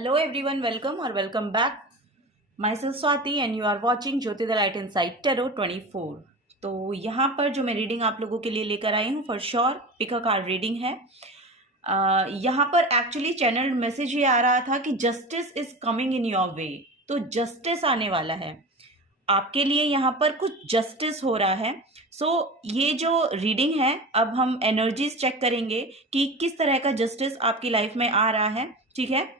Hello everyone, welcome or welcome back. Myself Swati and you are watching Jyoti the Light Inside Tarot 24. तो यहाँ पर जो मैं reading आप लोगों के लिए लेकर आई हूँ for sure pick a card reading है। यहाँ पर एक्चुअली चैनल मैसेज ये आ रहा था कि justice is coming in your way, तो जस्टिस आने वाला है आपके लिए, यहाँ पर कुछ जस्टिस हो रहा है। ये जो रीडिंग है, अब हम एनर्जीज चेक करेंगे कि किस तरह का जस्टिस आपकी लाइफ में आ रहा है। ठीक है,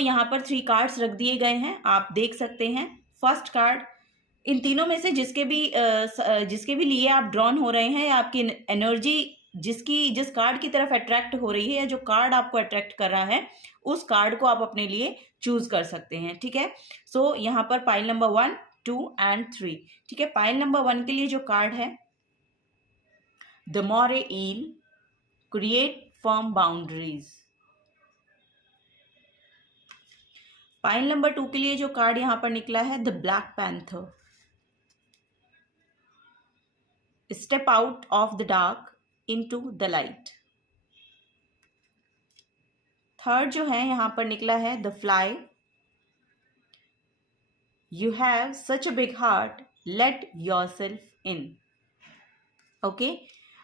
यहाँ पर 3 कार्ड्स रख दिए गए हैं, आप देख सकते हैं। फर्स्ट कार्ड, इन तीनों में से जिसके भी लिए आप ड्रॉन हो रहे हैं, या आपकी एनर्जी जिस कार्ड की तरफ अट्रैक्ट हो रही है, या जो कार्ड आपको अट्रैक्ट कर रहा है, उस कार्ड को आप अपने लिए चूज कर सकते हैं। ठीक है, यहाँ पर पाइल नंबर 1, 2 एंड 3। ठीक है, पाइल नंबर 1 के लिए जो कार्ड है, the moray eel, create firm boundaries. Pile number 2 के लिए जो कार्ड यहां पर निकला है, the black panther, step out of the dark into the light. Third जो है यहां पर निकला है, the fly, you have such a big heart, let yourself in. Okay,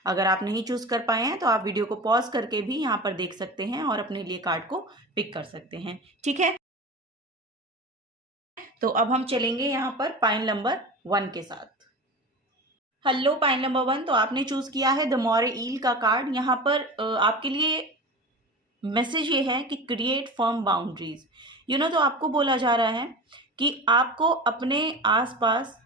अगर आप नहीं चूज कर पाए हैं तो आप वीडियो को पॉज करके भी यहां पर देख सकते हैं और अपने लिए कार्ड को पिक कर सकते हैं। ठीक है, तो अब हम चलेंगे यहाँ पर पाइल नंबर 1 के साथ। हेलो पाइल नंबर 1, तो आपने चूज किया है द मोरे ईल का कार्ड। यहाँ पर आपके लिए मैसेज ये है कि क्रिएट फर्म बाउंड्रीज। तो आपको बोला जा रहा है कि आपको अपने आसपास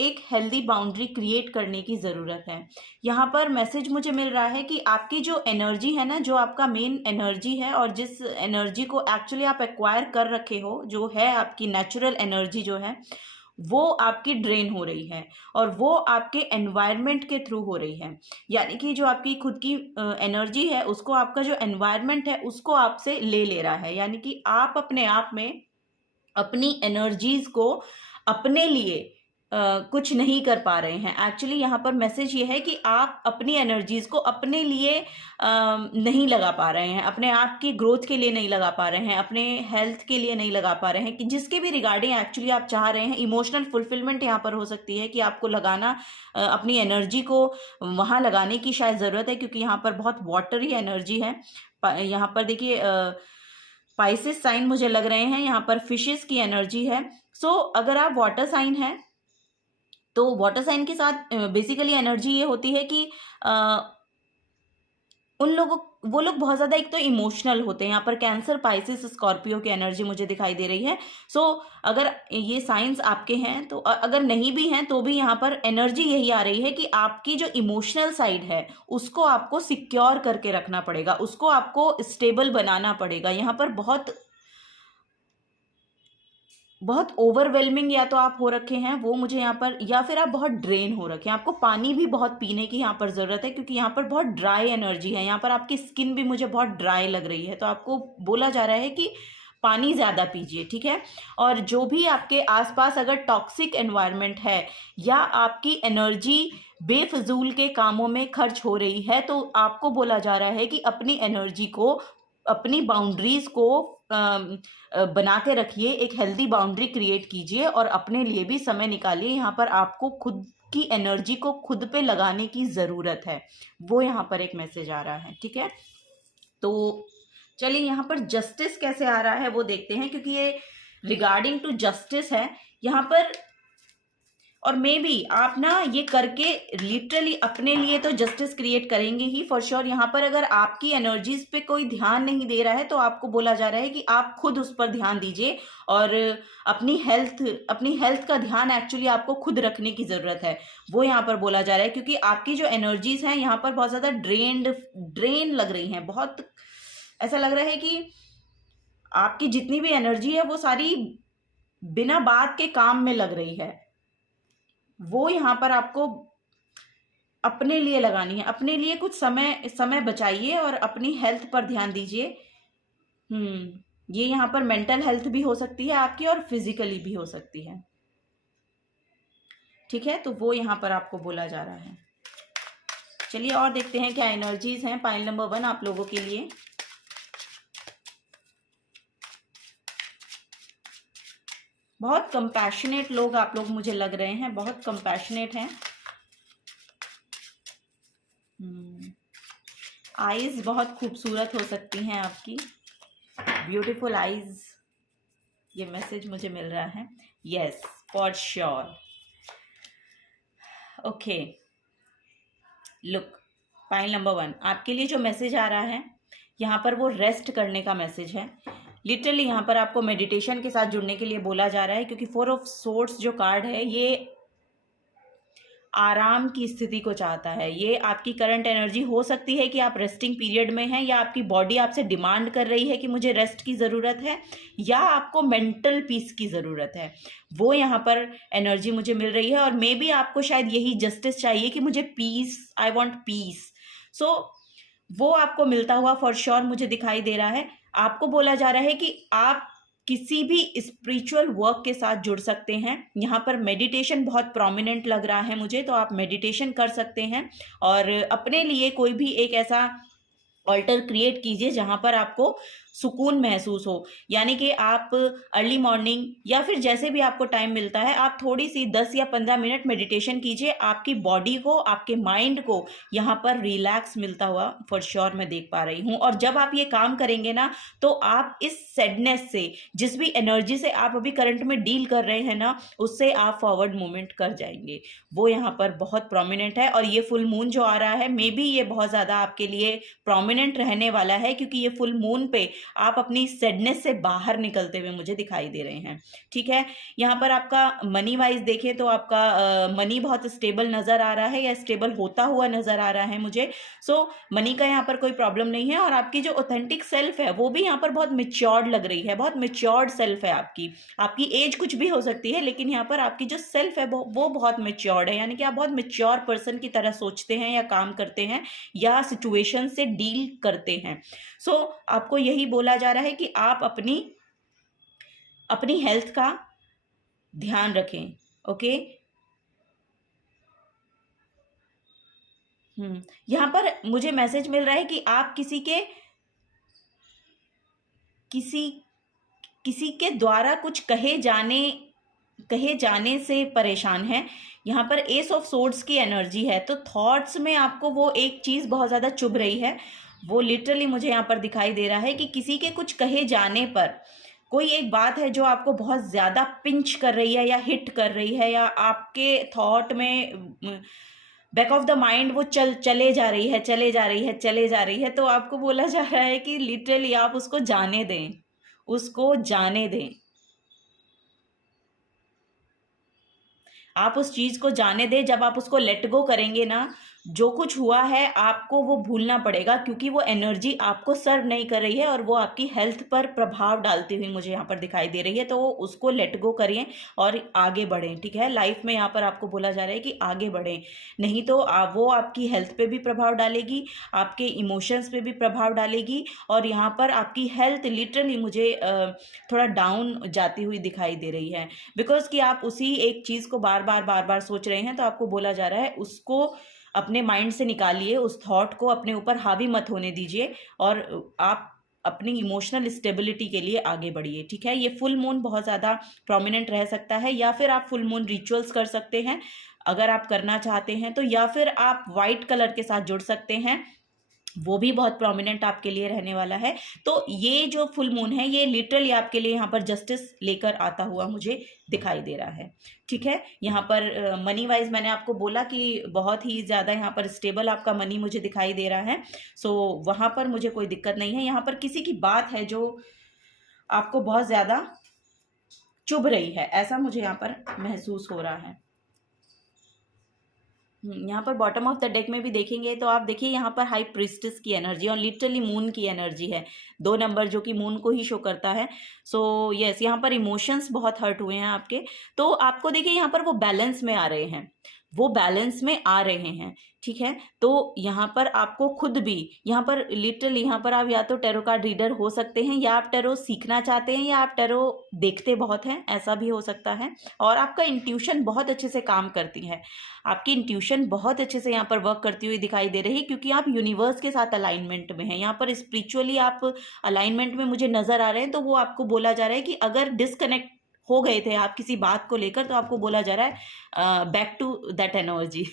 एक हेल्दी बाउंड्री क्रिएट करने की ज़रूरत है। यहाँ पर मैसेज मुझे मिल रहा है कि आपकी जो एनर्जी है ना, जो आपका मेन एनर्जी है, और जिस एनर्जी को एक्चुअली आप एक्वायर कर रखे हो, जो है आपकी नेचुरल एनर्जी जो है, वो आपकी ड्रेन हो रही है, और वो आपके एनवायरनमेंट के थ्रू हो रही है। यानी कि जो आपकी खुद की एनर्जी है, उसको आपका जो एनवायरनमेंट है उसको आपसे ले रहा है। यानी कि आप अपने आप में अपनी एनर्जीज को अपने लिए कुछ नहीं कर पा रहे हैं। एक्चुअली यहाँ पर मैसेज ये है कि आप अपनी एनर्जीज को अपने लिए नहीं लगा पा रहे हैं, अपने आप की ग्रोथ के लिए नहीं लगा पा रहे हैं, अपने हेल्थ के लिए नहीं लगा पा रहे हैं, कि जिसके भी रिगार्डिंग एक्चुअली आप चाह रहे हैं। इमोशनल फुलफिलमेंट यहाँ पर हो सकती है कि आपको लगाना, अपनी एनर्जी को वहाँ लगाने की शायद ज़रूरत है, क्योंकि यहाँ पर बहुत वाटरी एनर्जी है। यहाँ पर देखिए पाइसेस साइन मुझे लग रहे हैं, यहाँ पर फिशेस की एनर्जी है। अगर आप वाटर साइन है, तो वाटर साइन के साथ बेसिकली एनर्जी ये होती है कि वो लोग बहुत ज़्यादा एक तो इमोशनल होते हैं। यहाँ पर कैंसर, पाइसेस, स्कॉर्पियो की एनर्जी मुझे दिखाई दे रही है। अगर ये साइंस आपके हैं, तो अगर नहीं भी हैं तो भी यहाँ पर एनर्जी यही आ रही है कि आपकी जो इमोशनल साइड है उसको आपको सिक्योर करके रखना पड़ेगा, उसको आपको स्टेबल बनाना पड़ेगा। यहाँ पर बहुत ओवरवेलमिंग या तो आप हो रखे हैं, वो मुझे यहाँ पर, या फिर आप बहुत ड्रेन हो रखे हैं। आपको पानी भी बहुत पीने की यहाँ पर ज़रूरत है, क्योंकि यहाँ पर बहुत ड्राई एनर्जी है। यहाँ पर आपकी स्किन भी मुझे बहुत ड्राई लग रही है, तो आपको बोला जा रहा है कि पानी ज़्यादा पीजिए। ठीक है, और जो भी आपके आसपास अगर टॉक्सिक एनवायरनमेंट है, या आपकी एनर्जी बेफजूल के कामों में खर्च हो रही है, तो आपको बोला जा रहा है कि अपनी एनर्जी को, अपनी बाउंड्रीज को बना के रखिए, एक हेल्दी बाउंड्री क्रिएट कीजिए, और अपने लिए भी समय निकालिए। यहाँ पर आपको खुद की एनर्जी को खुद पे लगाने की ज़रूरत है, वो यहाँ पर एक मैसेज आ रहा है। ठीक है, तो चलिए यहाँ पर जस्टिस कैसे आ रहा है वो देखते हैं, क्योंकि ये रिगार्डिंग टू जस्टिस है यहाँ पर। और मे बी आप ना ये करके लिटरली अपने लिए तो जस्टिस क्रिएट करेंगे ही फॉर श्योर। यहाँ पर अगर आपकी एनर्जीज पे कोई ध्यान नहीं दे रहा है, तो आपको बोला जा रहा है कि आप खुद उस पर ध्यान दीजिए, और अपनी हेल्थ का ध्यान एक्चुअली आपको खुद रखने की ज़रूरत है, वो यहाँ पर बोला जा रहा है। क्योंकि आपकी जो एनर्जीज हैं यहाँ पर बहुत ज़्यादा ड्रेन लग रही हैं। बहुत ऐसा लग रहा है कि आपकी जितनी भी एनर्जी है वो सारी बिना बात के काम में लग रही है, वो यहाँ पर आपको अपने लिए लगानी है। अपने लिए कुछ समय बचाइए और अपनी हेल्थ पर ध्यान दीजिए। ये यहाँ पर मेंटल हेल्थ भी हो सकती है आपकी, और फिजिकली भी हो सकती है। ठीक है, तो वो यहाँ पर आपको बोला जा रहा है। चलिए और देखते हैं क्या एनर्जीज हैं पाइल नंबर 1 आप लोगों के लिए। बहुत कंपैशनेट लोग आप लोग मुझे लग रहे हैं, बहुत कंपैशनेट हैं। आईज बहुत खूबसूरत हो सकती हैं आपकी, ब्यूटीफुल आईज, ये मैसेज मुझे मिल रहा है। Yes, for sure. Okay, look, pile number 1 आपके लिए जो मैसेज आ रहा है यहाँ पर वो रेस्ट करने का मैसेज है। लिटरली यहाँ पर आपको मेडिटेशन के साथ जुड़ने के लिए बोला जा रहा है, क्योंकि 4 ऑफ सोर्ड्स जो कार्ड है ये आराम की स्थिति को चाहता है। ये आपकी करंट एनर्जी हो सकती है कि आप रेस्टिंग पीरियड में हैं, या आपकी बॉडी आपसे डिमांड कर रही है कि मुझे रेस्ट की ज़रूरत है, या आपको मेंटल पीस की ज़रूरत है। वो यहाँ पर एनर्जी मुझे मिल रही है। और मे बी आपको शायद यही जस्टिस चाहिए कि मुझे पीस, आई वॉन्ट पीस। सो वो आपको मिलता हुआ फॉर श्योर मुझे दिखाई दे रहा है। आपको बोला जा रहा है कि आप किसी भी स्पिरिचुअल वर्क के साथ जुड़ सकते हैं। यहाँ पर मेडिटेशन बहुत प्रोमिनेंट लग रहा है मुझे, तो आप मेडिटेशन कर सकते हैं और अपने लिए कोई भी एक ऐसा ऑल्टर क्रिएट कीजिए जहाँ पर आपको सुकून महसूस हो। यानी कि आप अर्ली मॉर्निंग या फिर जैसे भी आपको टाइम मिलता है, आप थोड़ी सी 10 या 15 मिनट मेडिटेशन कीजिए। आपकी बॉडी को, आपके माइंड को यहाँ पर रिलैक्स मिलता हुआ फॉर श्योर मैं देख पा रही हूँ। और जब आप ये काम करेंगे ना, तो आप इस सैडनेस से, जिस भी एनर्जी से आप अभी करंट में डील कर रहे हैं ना, उससे आप फॉरवर्ड मूवमेंट कर जाएंगे। वो यहाँ पर बहुत प्रोमिनेंट है। और ये फुल मून जो आ रहा है, मे बी ये बहुत ज़्यादा आपके लिए प्रोमिनेंट रहने वाला है, क्योंकि ये फुल मून पे आप अपनी सैडनेस से बाहर निकलते हुए मुझे दिखाई दे रहे हैं। ठीक है, यहाँ पर आपका मनी वाइज देखें तो आपका मनी बहुत स्टेबल नज़र आ रहा है, या स्टेबल होता हुआ नज़र आ रहा है मुझे। सो मनी का यहाँ पर कोई प्रॉब्लम नहीं है। और आपकी जो ऑथेंटिक सेल्फ है वो भी यहाँ पर बहुत मेच्योर्ड लग रही है, बहुत मेच्योर्ड सेल्फ है आपकी एज कुछ भी हो सकती है, लेकिन यहाँ पर आपकी जो सेल्फ है वो बहुत मेच्योर्ड है। यानी कि आप बहुत मेच्योर पर्सन की तरह सोचते हैं, या काम करते हैं, या सिचुएशन से डील करते हैं। सो आपको यही बोला जा रहा है कि आप अपनी हेल्थ का ध्यान रखें। ओके, यहाँ पर मुझे मैसेज मिल रहा है कि आप किसी के द्वारा कुछ कहे जाने से परेशान हैं। यहाँ पर एस ऑफ सोर्ड्स की एनर्जी है, तो थॉट्स में आपको वो एक चीज़ बहुत ज़्यादा चुभ रही है। वो लिटरली मुझे यहाँ पर दिखाई दे रहा है कि किसी के कुछ कहे जाने पर कोई एक बात है जो आपको बहुत ज़्यादा पिंच कर रही है, या हिट कर रही है, या आपके थॉट में बैक ऑफ द माइंड वो चले जा रही है। तो आपको बोला जा रहा है कि लिटरली आप उसको जाने दें। आप उस चीज़ को जाने दें। जब आप उसको लेट गो करेंगे ना, जो कुछ हुआ है आपको वो भूलना पड़ेगा, क्योंकि वो एनर्जी आपको सर्व नहीं कर रही है और वो आपकी हेल्थ पर प्रभाव डालती हुई मुझे यहाँ पर दिखाई दे रही है। तो उसको लेट गो करिए और आगे बढ़ें। ठीक है, लाइफ में यहाँ पर आपको बोला जा रहा है कि आगे बढ़ें, नहीं तो वो आपकी हेल्थ पे भी प्रभाव डालेगी, आपके इमोशंस पे भी प्रभाव डालेगी। और यहाँ पर आपकी हेल्थ लिटरली मुझे थोड़ा डाउन जाती हुई दिखाई दे रही है, बिकॉज कि आप उसी एक चीज़ को बार बार सोच रहे हैं। तो आपको बोला जा रहा है उसको अपने माइंड से निकालिए, उस थॉट को अपने ऊपर हावी मत होने दीजिए, और आप अपनी इमोशनल स्टेबिलिटी के लिए आगे बढ़िए। ठीक है, ये फुल मून बहुत ज़्यादा प्रोमिनेंट रह सकता है, या फिर आप फुल मून रिचुअल्स कर सकते हैं अगर आप करना चाहते हैं तो, या फिर आप वाइट कलर के साथ जुड़ सकते हैं, वो भी बहुत प्रोमिनेंट आपके लिए रहने वाला है। तो ये जो फुल मून है ये लिटरली आपके लिए यहाँ पर जस्टिस लेकर आता हुआ मुझे दिखाई दे रहा है। ठीक है, यहाँ पर मनी वाइज मैंने आपको बोला कि बहुत ही ज़्यादा यहाँ पर स्टेबल आपका मनी मुझे दिखाई दे रहा है। सो वहाँ पर मुझे कोई दिक्कत नहीं है। यहाँ पर किसी की बात है जो आपको बहुत ज़्यादा चुभ रही है, ऐसा मुझे यहाँ पर महसूस हो रहा है। यहाँ पर बॉटम ऑफ द डेक में भी देखेंगे तो आप देखिए यहाँ पर हाई प्रिस्टेस की एनर्जी और लिटरली मून की एनर्जी है, 2 नंबर जो कि मून को ही शो करता है। सो यस, यहाँ पर इमोशंस बहुत हर्ट हुए हैं आपके। तो आपको देखिए यहाँ पर वो बैलेंस में आ रहे हैं, ठीक है। तो यहाँ पर आपको खुद भी यहाँ पर लिटरली यहाँ पर आप या तो टैरो कार्ड रीडर हो सकते हैं, या आप टैरो सीखना चाहते हैं, या आप टैरो देखते बहुत हैं, ऐसा भी हो सकता है। और आपका इंट्यूशन बहुत अच्छे से काम करती है, आपकी इंट्यूशन बहुत अच्छे से यहाँ पर वर्क करती हुई दिखाई दे रही है, क्योंकि आप यूनिवर्स के साथ अलाइनमेंट में हैं। यहाँ पर स्पिरिचुअली आप अलाइनमेंट में मुझे नज़र आ रहे हैं। तो वो आपको बोला जा रहा है कि अगर डिस्कनेक्ट हो गए थे आप किसी बात को लेकर, तो आपको बोला जा रहा है बैक टू दैट एनर्जी।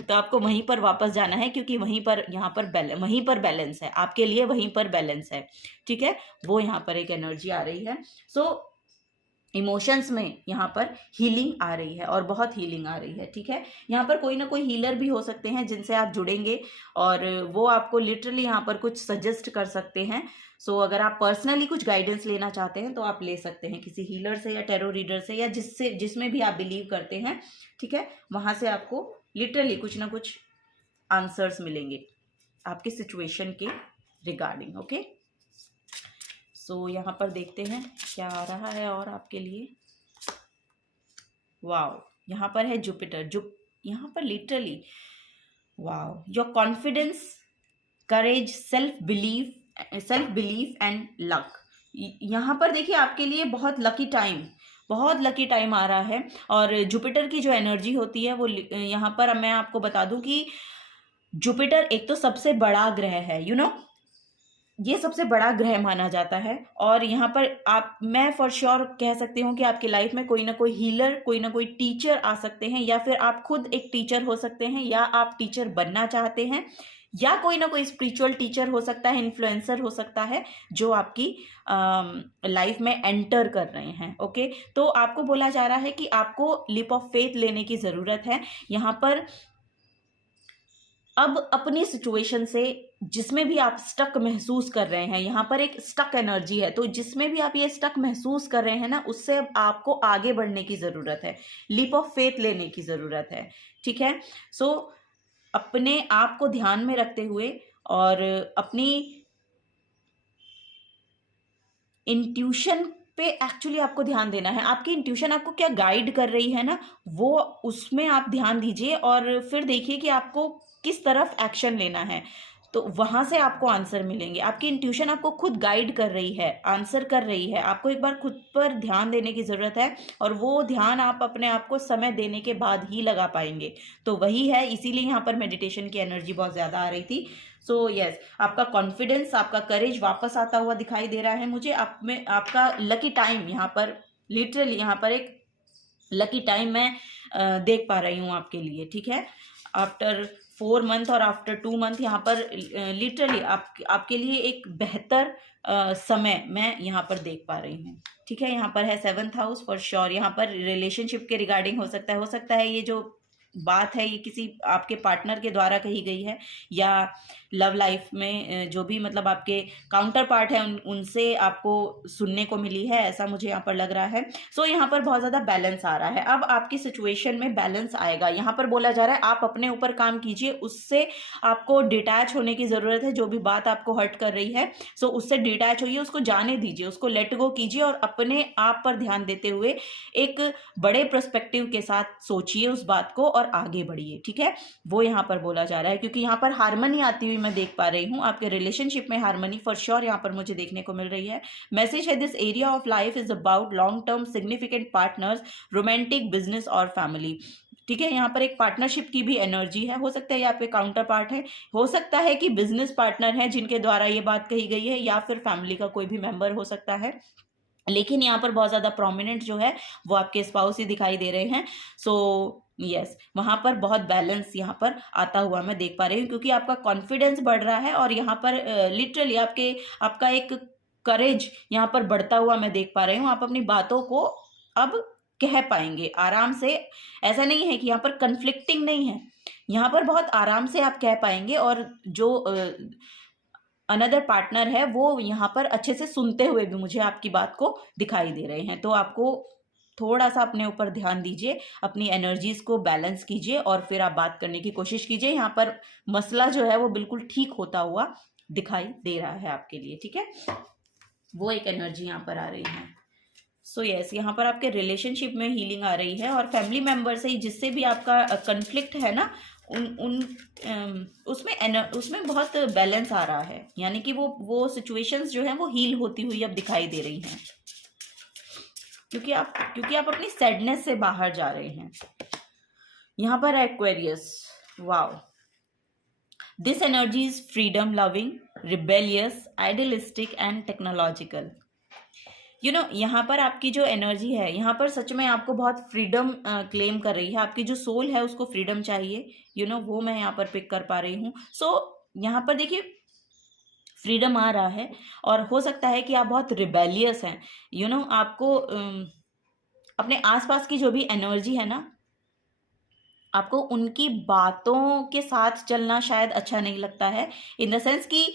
तो आपको वहीं पर वापस जाना है, क्योंकि वहीं पर यहाँ पर वहीं पर बैलेंस है आपके लिए, वहीं पर बैलेंस है, ठीक है। वो यहाँ पर एक एनर्जी आ रही है। सो इमोशंस में यहाँ पर हीलिंग आ रही है, और बहुत हीलिंग आ रही है, ठीक है। यहाँ पर कोई ना कोई हीलर भी हो सकते हैं जिनसे आप जुड़ेंगे, और वो आपको लिटरली यहाँ पर कुछ सजेस्ट कर सकते हैं। सो अगर आप पर्सनली कुछ गाइडेंस लेना चाहते हैं तो आप ले सकते हैं किसी हीलर से या टैरो रीडर से, या जिसमें भी आप बिलीव करते हैं, ठीक है। वहाँ से आपको लिटरली कुछ ना कुछ आंसर्स मिलेंगे आपके सिचुएशन के रिगार्डिंग, ओके। सो यहाँ पर देखते हैं क्या आ रहा है और आपके लिए। वाओ, यहाँ पर है जुपिटर, यहाँ पर literally wow, your confidence, courage, self belief and luck. यहाँ पर देखिए आपके लिए बहुत लकी टाइम आ रहा है। और जुपिटर की जो एनर्जी होती है वो यहाँ पर मैं आपको बता दूं कि जुपिटर एक तो सबसे बड़ा ग्रह है, ये सबसे बड़ा ग्रह माना जाता है। और यहाँ पर मैं फॉर श्योर कह सकती हूँ कि आपकी लाइफ में कोई ना कोई हीलर, कोई ना कोई टीचर आ सकते हैं, या फिर आप खुद एक टीचर हो सकते हैं, या आप टीचर बनना चाहते हैं, या कोई ना कोई स्पिरिचुअल टीचर हो सकता है, इन्फ्लुएंसर हो सकता है, जो आपकी लाइफ में एंटर कर रहे हैं, ओके। तो आपको बोला जा रहा है कि आपको लीप ऑफ फेथ लेने की ज़रूरत है यहाँ पर। अब अपनी सिचुएशन से, जिसमें भी आप स्टक महसूस कर रहे हैं, यहाँ पर एक स्टक एनर्जी है, तो जिसमें भी आप ये स्टक महसूस कर रहे हैं ना, उससे अब आपको आगे बढ़ने की ज़रूरत है, लीप ऑफ फेथ लेने की ज़रूरत है, ठीक है। सो अपने आप को ध्यान में रखते हुए और अपनी इंट्यूशन पे एक्चुअली आपको ध्यान देना है। आपकी इंट्यूशन आपको क्या गाइड कर रही है ना, वो उसमें आप ध्यान दीजिए, और फिर देखिए कि आपको किस तरफ एक्शन लेना है, तो वहां से आपको आंसर मिलेंगे। आपकी इंट्यूशन आपको खुद गाइड कर रही है, आंसर कर रही है। आपको एक बार खुद पर ध्यान देने की ज़रूरत है, और वो ध्यान आप अपने आप को समय देने के बाद ही लगा पाएंगे। तो वही है, इसीलिए यहाँ पर मेडिटेशन की एनर्जी बहुत ज़्यादा आ रही थी। सो यस, आपका कॉन्फिडेंस, आपका करेज वापस आता हुआ दिखाई दे रहा है मुझे। आप में आपका लकी टाइम यहाँ पर, लिटरली यहाँ पर एक लकी टाइम मैं देख पा रही हूँ आपके लिए, ठीक है। आफ्टर 4 मंथ और आफ्टर 2 मंथ यहाँ पर लिटरली आपके लिए एक बेहतर समय मैं यहाँ पर देख पा रही हूँ, ठीक है। यहाँ पर है 7th हाउस फॉर श्योर। यहाँ पर रिलेशनशिप के रिगार्डिंग हो सकता है ये जो बात है ये किसी आपके पार्टनर के द्वारा कही गई है, या लव लाइफ में जो भी मतलब आपके काउंटर पार्ट है उनसे आपको सुनने को मिली है, ऐसा मुझे यहाँ पर लग रहा है। सो यहाँ पर बहुत ज़्यादा बैलेंस आ रहा है। अब आपकी सिचुएशन में बैलेंस आएगा। यहाँ पर बोला जा रहा है आप अपने ऊपर काम कीजिए, उससे आपको डिटैच होने की ज़रूरत है। जो भी बात आपको हर्ट कर रही है, सो उससे डिटैच होइए, उसको जाने दीजिए, उसको लेट गो कीजिए, और अपने आप पर ध्यान देते हुए एक बड़े पर्सपेक्टिव के साथ सोचिए उस बात को और आगे बढ़िए, ठीक है। वो यहाँ पर बोला जा रहा है, क्योंकि यहाँ पर हार्मनी आती हुई मैं देख पा रही हूँ। आपके रिलेशनशिप में हार्मनी फॉर श्योर यहाँ पर मुझे देखने को मिल रही है। मैसेज है, this area of life is about long term significant partners, romantic, business और फैमिली, ठीक है। यहाँ पर एक पार्टनरशिप की भी एनर्जी है। हो सकता है ये आपके काउंटर पार्ट है, हो सकता है कि बिजनेस पार्टनर है जिनके द्वारा ये बात कही गई है, या फिर फैमिली का कोई भी मेंबर हो सकता है, लेकिन यहाँ पर बहुत ज़्यादा प्रोमिनेंट जो है वो आपके स्पाउस ही दिखाई दे रहे हैं। सो यस, वहाँ पर बहुत बैलेंस यहाँ पर आता हुआ मैं देख पा रही हूँ, क्योंकि आपका कॉन्फिडेंस बढ़ रहा है, और यहाँ पर लिटरली आपका एक करेज यहाँ पर बढ़ता हुआ मैं देख पा रही हूँ। आप अपनी बातों को अब कह पाएंगे आराम से। ऐसा नहीं है कि यहाँ पर कन्फ्लिक्टिंग नहीं है, यहाँ पर बहुत आराम से आप कह पाएंगे, और जो अनदर पार्टनर है वो यहाँ पर अच्छे से सुनते हुए भी मुझे आपकी बात को दिखाई दे रहे हैं। तो आपको थोड़ा सा अपने ऊपर ध्यान दीजिए, अपनी एनर्जीज को बैलेंस कीजिए, और फिर आप बात करने की कोशिश कीजिए। यहाँ पर मसला जो है वो बिल्कुल ठीक होता हुआ दिखाई दे रहा है आपके लिए, ठीक है। वो एक एनर्जी यहाँ पर आ रही है। सो यस, यहाँ पर आपके रिलेशनशिप में हीलिंग आ रही है, और फैमिली मेंबर से जिससे भी आपका कन्फ्लिक्ट है ना, उसमें बहुत बैलेंस आ रहा है, यानी कि वो सिचुएशंस जो है वो हील होती हुई अब दिखाई दे रही हैं, क्योंकि आप अपनी सैडनेस से बाहर जा रहे हैं। यहाँ पर Aquarius, wow, this energy is freedom loving, rebellious, idealistic and technological. यहाँ पर आपकी जो एनर्जी है, यहाँ पर सच में आपको बहुत फ्रीडम क्लेम कर रही है। आपकी जो सोल है उसको फ्रीडम चाहिए, वो मैं यहाँ पर पिक कर पा रही हूँ। सो यहाँ पर देखिए फ्रीडम आ रहा है, और हो सकता है कि आप बहुत रिबेलियस हैं। आपको अपने आसपास की जो भी एनर्जी है ना, आपको उनकी बातों के साथ चलना शायद अच्छा नहीं लगता है, इन द सेंस कि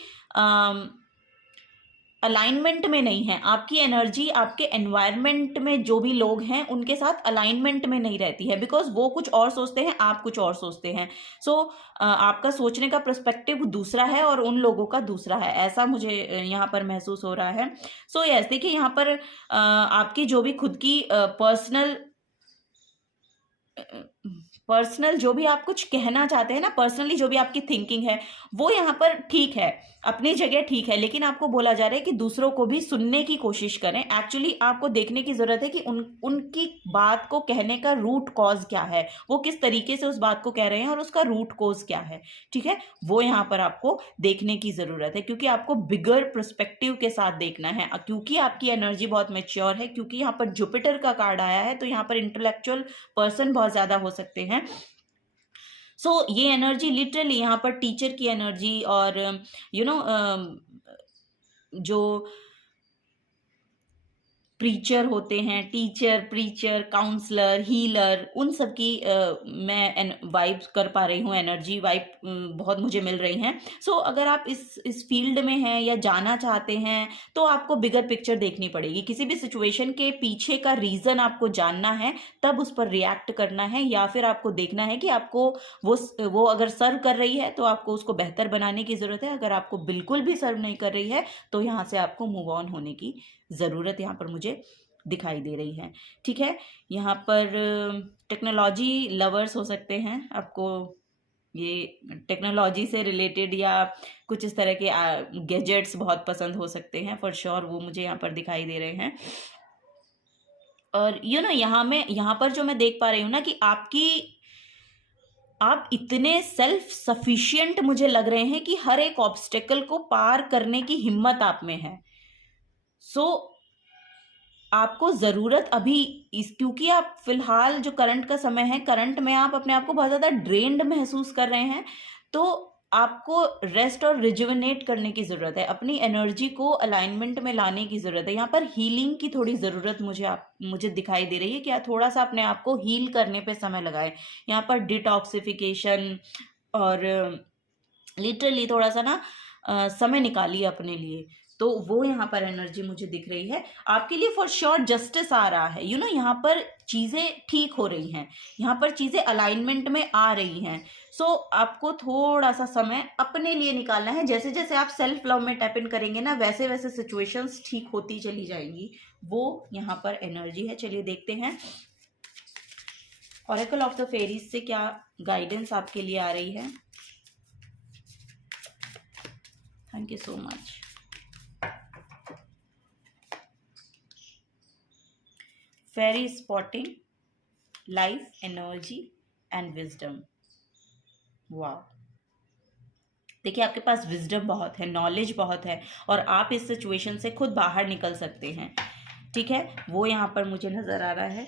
अलाइनमेंट में नहीं है आपकी एनर्जी। आपके एनवायरनमेंट में जो भी लोग हैं उनके साथ अलाइनमेंट में नहीं रहती है, बिकॉज वो कुछ और सोचते हैं, आप कुछ और सोचते हैं। सो आपका सोचने का पर्सपेक्टिव दूसरा है और उन लोगों का दूसरा है, ऐसा मुझे यहाँ पर महसूस हो रहा है। सो यस, देखिए यहाँ पर आपकी जो भी खुद की पर्सनल जो भी आप कुछ कहना चाहते हैं ना, पर्सनली जो भी आपकी थिंकिंग है, वो यहाँ पर ठीक है, अपनी जगह ठीक है, लेकिन आपको बोला जा रहा है कि दूसरों को भी सुनने की कोशिश करें। एक्चुअली आपको देखने की ज़रूरत है कि उनकी बात को कहने का रूट कॉज क्या है, वो किस तरीके से उस बात को कह रहे हैं और उसका रूट कॉज क्या है, ठीक है, वो यहाँ पर आपको देखने की ज़रूरत है, क्योंकि आपको बिगर पर्सपेक्टिव के साथ देखना है, क्योंकि आपकी एनर्जी बहुत मैच्योर है, क्योंकि यहाँ पर जुपिटर का कार्ड आया है, तो यहाँ पर इंटेलेक्चुअल पर्सन बहुत ज़्यादा हो सकते हैं। सो ये एनर्जी लिटरली यहाँ पर टीचर की एनर्जी, और जो प्रीचर होते हैं, टीचर, प्रीचर, काउंसलर, हीलर, उन सब की मैं वाइब कर पा रही हूँ, एनर्जी वाइब बहुत मुझे मिल रही हैं। सो अगर आप इस फील्ड में हैं या जाना चाहते हैं, तो आपको बिगर पिक्चर देखनी पड़ेगी। किसी भी सिचुएशन के पीछे का रीज़न आपको जानना है, तब उस पर रिएक्ट करना है, या फिर आपको देखना है कि आपको वो अगर सर्व कर रही है तो आपको उसको बेहतर बनाने की ज़रूरत है। अगर आपको बिल्कुल भी सर्व नहीं कर रही है तो यहाँ से आपको मूव ऑन होने की ज़रूरत यहाँ पर मुझे दिखाई दे रही है, ठीक है। यहाँ पर टेक्नोलॉजी लवर्स हो सकते हैं, आपको ये टेक्नोलॉजी से रिलेटेड या कुछ इस तरह के गैजेट्स बहुत पसंद हो सकते हैं, फॉर श्योर वो मुझे यहाँ पर दिखाई दे रहे हैं। और यहाँ पर जो मैं देख पा रही हूँ ना कि आप इतने सेल्फ सफिशिएंट मुझे लग रहे हैं कि हर एक ऑब्स्टेकल को पार करने की हिम्मत आप में है। आपको ज़रूरत अभी क्योंकि आप फिलहाल जो करंट का समय है, करंट में आप अपने आप को बहुत ज़्यादा ड्रेन्ड महसूस कर रहे हैं, तो आपको रेस्ट और रिजुविनेट करने की ज़रूरत है, अपनी एनर्जी को अलाइनमेंट में लाने की ज़रूरत है। यहाँ पर हीलिंग की थोड़ी ज़रूरत मुझे दिखाई दे रही है कि आप थोड़ा सा अपने आप को हील करने पे समय लगाएं। यहाँ पर डिटॉक्सिफिकेशन और लिटरली थोड़ा सा ना समय निकालिए अपने लिए, तो वो यहाँ पर एनर्जी मुझे दिख रही है। आपके लिए फॉर श्योर जस्टिस आ रहा है, यहाँ पर चीज़ें ठीक हो रही हैं, यहाँ पर चीज़ें अलाइनमेंट में आ रही हैं। सो आपको थोड़ा सा समय अपने लिए निकालना है। जैसे जैसे आप सेल्फ लव में टैप इन करेंगे ना, वैसे वैसे सिचुएशंस ठीक होती चली जाएंगी, वो यहाँ पर एनर्जी है। चलिए देखते हैं ऑरेकल ऑफ द फेरीज से क्या गाइडेंस आपके लिए आ रही है। Thank you so much. Fairy spotting, life, energy and wisdom. वाह, देखिए आपके पास विजडम बहुत है, नॉलेज बहुत है, और आप इस सिचुएशन से खुद बाहर निकल सकते हैं, ठीक है, वो यहाँ पर मुझे नज़र आ रहा है।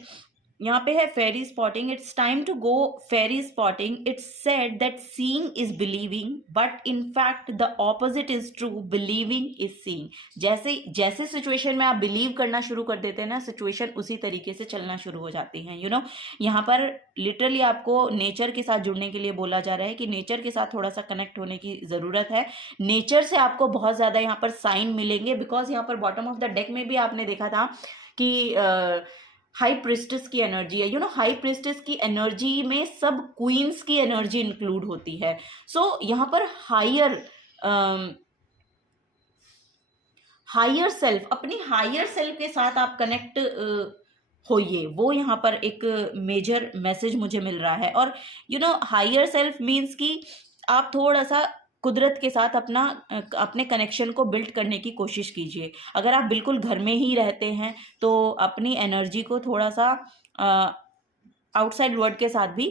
यहाँ पे है fairy spotting, it's time to go fairy spotting, it's said that seeing is believing, but in fact the opposite is true, believing is seeing. जैसे जैसे सिचुएशन में आप बिलीव करना शुरू कर देते हैं ना, सिचुएशन उसी तरीके से चलना शुरू हो जाती हैं। यहाँ पर लिटरली आपको नेचर के साथ जुड़ने के लिए बोला जा रहा है कि नेचर के साथ थोड़ा सा कनेक्ट होने की ज़रूरत है। नेचर से आपको बहुत ज़्यादा यहाँ पर साइन मिलेंगे, बिकॉज यहाँ पर बॉटम ऑफ द डेक में भी आपने देखा था कि हाई प्रिस्टेस की एनर्जी है। हाई प्रिस्टेस की एनर्जी में सब क्वींस की एनर्जी इंक्लूड होती है। सो यहाँ पर हायर सेल्फ, अपनी हायर सेल्फ के साथ आप कनेक्ट होइए, वो यहाँ पर एक मेजर मैसेज मुझे मिल रहा है। और हायर सेल्फ मीन्स कि आप थोड़ा सा कुदरत के साथ अपने कनेक्शन को बिल्ड करने की कोशिश कीजिए। अगर आप बिल्कुल घर में ही रहते हैं तो अपनी एनर्जी को थोड़ा सा आउटसाइड वर्ल्ड के साथ भी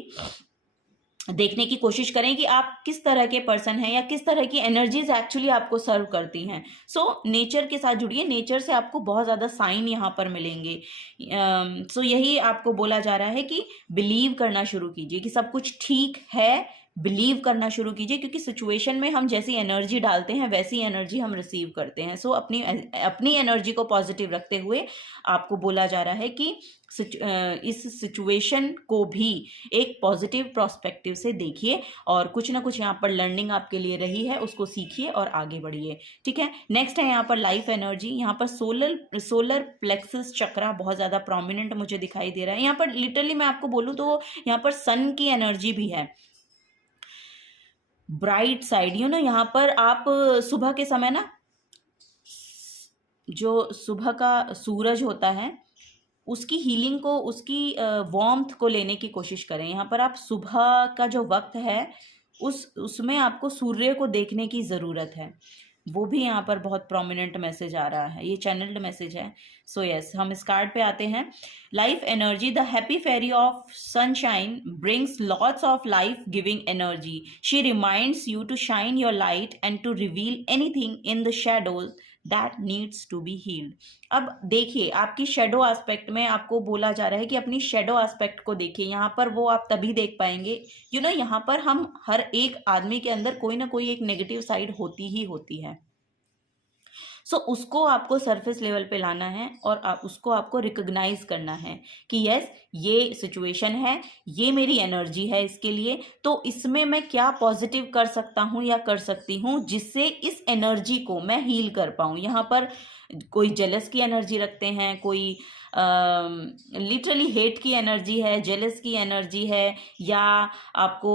देखने की कोशिश करें कि आप किस तरह के पर्सन हैं या किस तरह की एनर्जीज एक्चुअली आपको सर्व करती हैं। सो नेचर के साथ जुड़िए, नेचर से आपको बहुत ज़्यादा साइन यहाँ पर मिलेंगे। सो यही आपको बोला जा रहा है कि बिलीव करना शुरू कीजिए कि सब कुछ ठीक है। बिलीव करना शुरू कीजिए, क्योंकि सिचुएशन में हम जैसी एनर्जी डालते हैं वैसी एनर्जी हम रिसीव करते हैं। सो अपनी एनर्जी को पॉजिटिव रखते हुए आपको बोला जा रहा है कि इस सिचुएशन को भी एक पॉजिटिव प्रोस्पेक्टिव से देखिए और कुछ ना कुछ यहाँ पर लर्निंग आपके लिए रही है, उसको सीखिए और आगे बढ़िए। ठीक है, नेक्स्ट है यहाँ पर लाइफ एनर्जी। यहाँ पर सोलर प्लेक्सस चक्रा बहुत ज़्यादा प्रोमिनेंट मुझे दिखाई दे रहा है। यहाँ पर लिटरली मैं आपको बोलूँ तो यहाँ पर सन की एनर्जी भी है, ब्राइट साइड। यहाँ पर आप सुबह के समय ना, जो सुबह का सूरज होता है उसकी हीलिंग को, उसकी वार्मथ को लेने की कोशिश करें। यहाँ पर आप सुबह का जो वक्त है उसमें आपको सूर्य को देखने की ज़रूरत है। वो भी यहाँ पर बहुत प्रोमिनेंट मैसेज आ रहा है, ये चैनल्ड मैसेज है। सो यस, हम इस कार्ड पे आते हैं। Life energy, the happy fairy of sunshine brings lots of life giving energy. She reminds you to shine your light and to reveal anything in the shadows that needs to be healed. अब देखिए, आपकी shadow aspect में आपको बोला जा रहा है कि अपनी शेडो एस्पेक्ट को देखिए। यहाँ पर वो आप तभी देख पाएंगे, यहाँ पर हम हर एक आदमी के अंदर कोई ना कोई एक नेगेटिव साइड होती ही होती है। सो उसको आपको सरफेस लेवल पे लाना है और उसको आपको रिकॉग्नाइज करना है कि यस, ये सिचुएशन है, ये मेरी एनर्जी है इसके लिए, तो इसमें मैं क्या पॉजिटिव कर सकता हूँ या कर सकती हूँ जिससे इस एनर्जी को मैं हील कर पाऊँ। यहाँ पर कोई जेलस की एनर्जी रखते हैं, कोई लिटरली हेट की एनर्जी है, जेलस की एनर्जी है, या आपको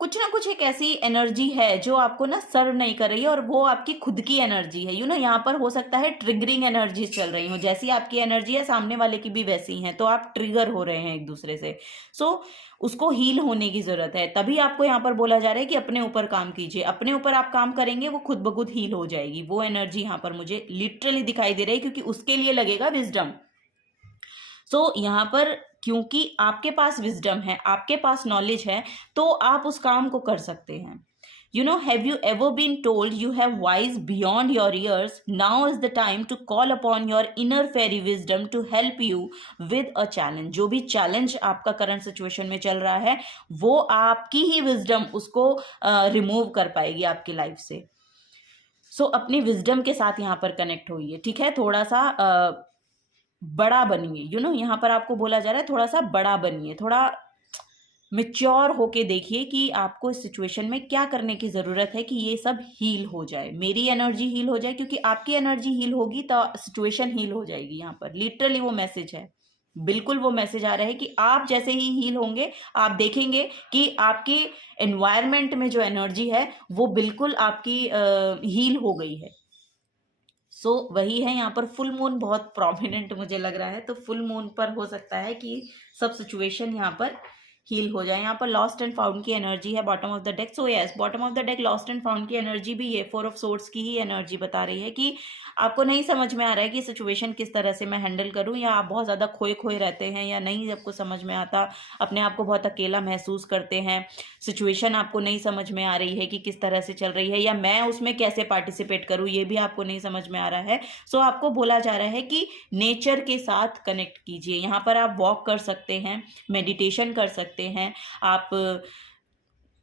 कुछ ना कुछ एक ऐसी एनर्जी है जो आपको ना सर्व नहीं कर रही है और वो आपकी खुद की एनर्जी है। यहाँ पर हो सकता है ट्रिगरिंग एनर्जी चल रही हो, जैसी आपकी एनर्जी है सामने वाले की भी वैसी है, तो आप ट्रिगर हो रहे हैं एक दूसरे से। सो उसको हील होने की जरूरत है। तभी आपको यहाँ पर बोला जा रहा है कि अपने ऊपर काम कीजिए। अपने ऊपर आप काम करेंगे, वो खुद ब खुद हील हो जाएगी। वो एनर्जी यहाँ पर मुझे लिटरली दिखाई दे रही है, क्योंकि उसके लिए लगेगा विजडम। सो यहाँ पर क्योंकि आपके पास विजडम है, आपके पास नॉलेज है, तो आप उस काम को कर सकते हैं। Have you ever been told you have wise beyond your years? Now is the time to call upon your inner fairy wisdom to help you with a challenge. जो भी चैलेंज आपका करंट सिचुएशन में चल रहा है, वो आपकी ही wisdom उसको रिमूव कर पाएगी आपकी लाइफ से। सो अपनी विजडम के साथ यहाँ पर कनेक्ट होइए। ठीक है, थोड़ा सा बड़ा बनिए। यहाँ पर आपको बोला जा रहा है थोड़ा सा बड़ा बनिए, थोड़ा मैच्योर होके देखिए कि आपको इस सिचुएशन में क्या करने की ज़रूरत है कि ये सब हील हो जाए, मेरी एनर्जी हील हो जाए। क्योंकि आपकी एनर्जी हील होगी तो सिचुएशन हील हो जाएगी। यहाँ पर लिटरली वो मैसेज है, बिल्कुल वो मैसेज आ रहा है कि आप जैसे ही हील होंगे, आप देखेंगे कि आपके एनवायरनमेंट में जो एनर्जी है वो बिल्कुल आपकी हील हो गई है। सो वही है, यहाँ पर फुल मून बहुत प्रोमिनेंट मुझे लग रहा है, तो फुल मून पर हो सकता है कि सब सिचुएशन यहाँ पर हील हो जाए। यहाँ पर लॉस्ट एंड फाउंड की एनर्जी है bottom of the deck. So yes, bottom of the deck lost and found की एनर्जी भी ये 4 ऑफ सोर्ड्स की ही एनर्जी बता रही है कि आपको नहीं समझ में आ रहा है कि सिचुएशन किस तरह से मैं हैंडल करूं, या आप बहुत ज़्यादा खोए खोए रहते हैं, या नहीं आपको समझ में आता, अपने आप को बहुत अकेला महसूस करते हैं, सिचुएशन आपको नहीं समझ में आ रही है कि किस तरह से चल रही है, या मैं उसमें कैसे पार्टिसिपेट करूं, ये भी आपको नहीं समझ में आ रहा है। सो आपको बोला जा रहा है कि नेचर के साथ कनेक्ट कीजिए। यहाँ पर आप वॉक कर सकते हैं, मेडिटेशन कर सकते हैं, आप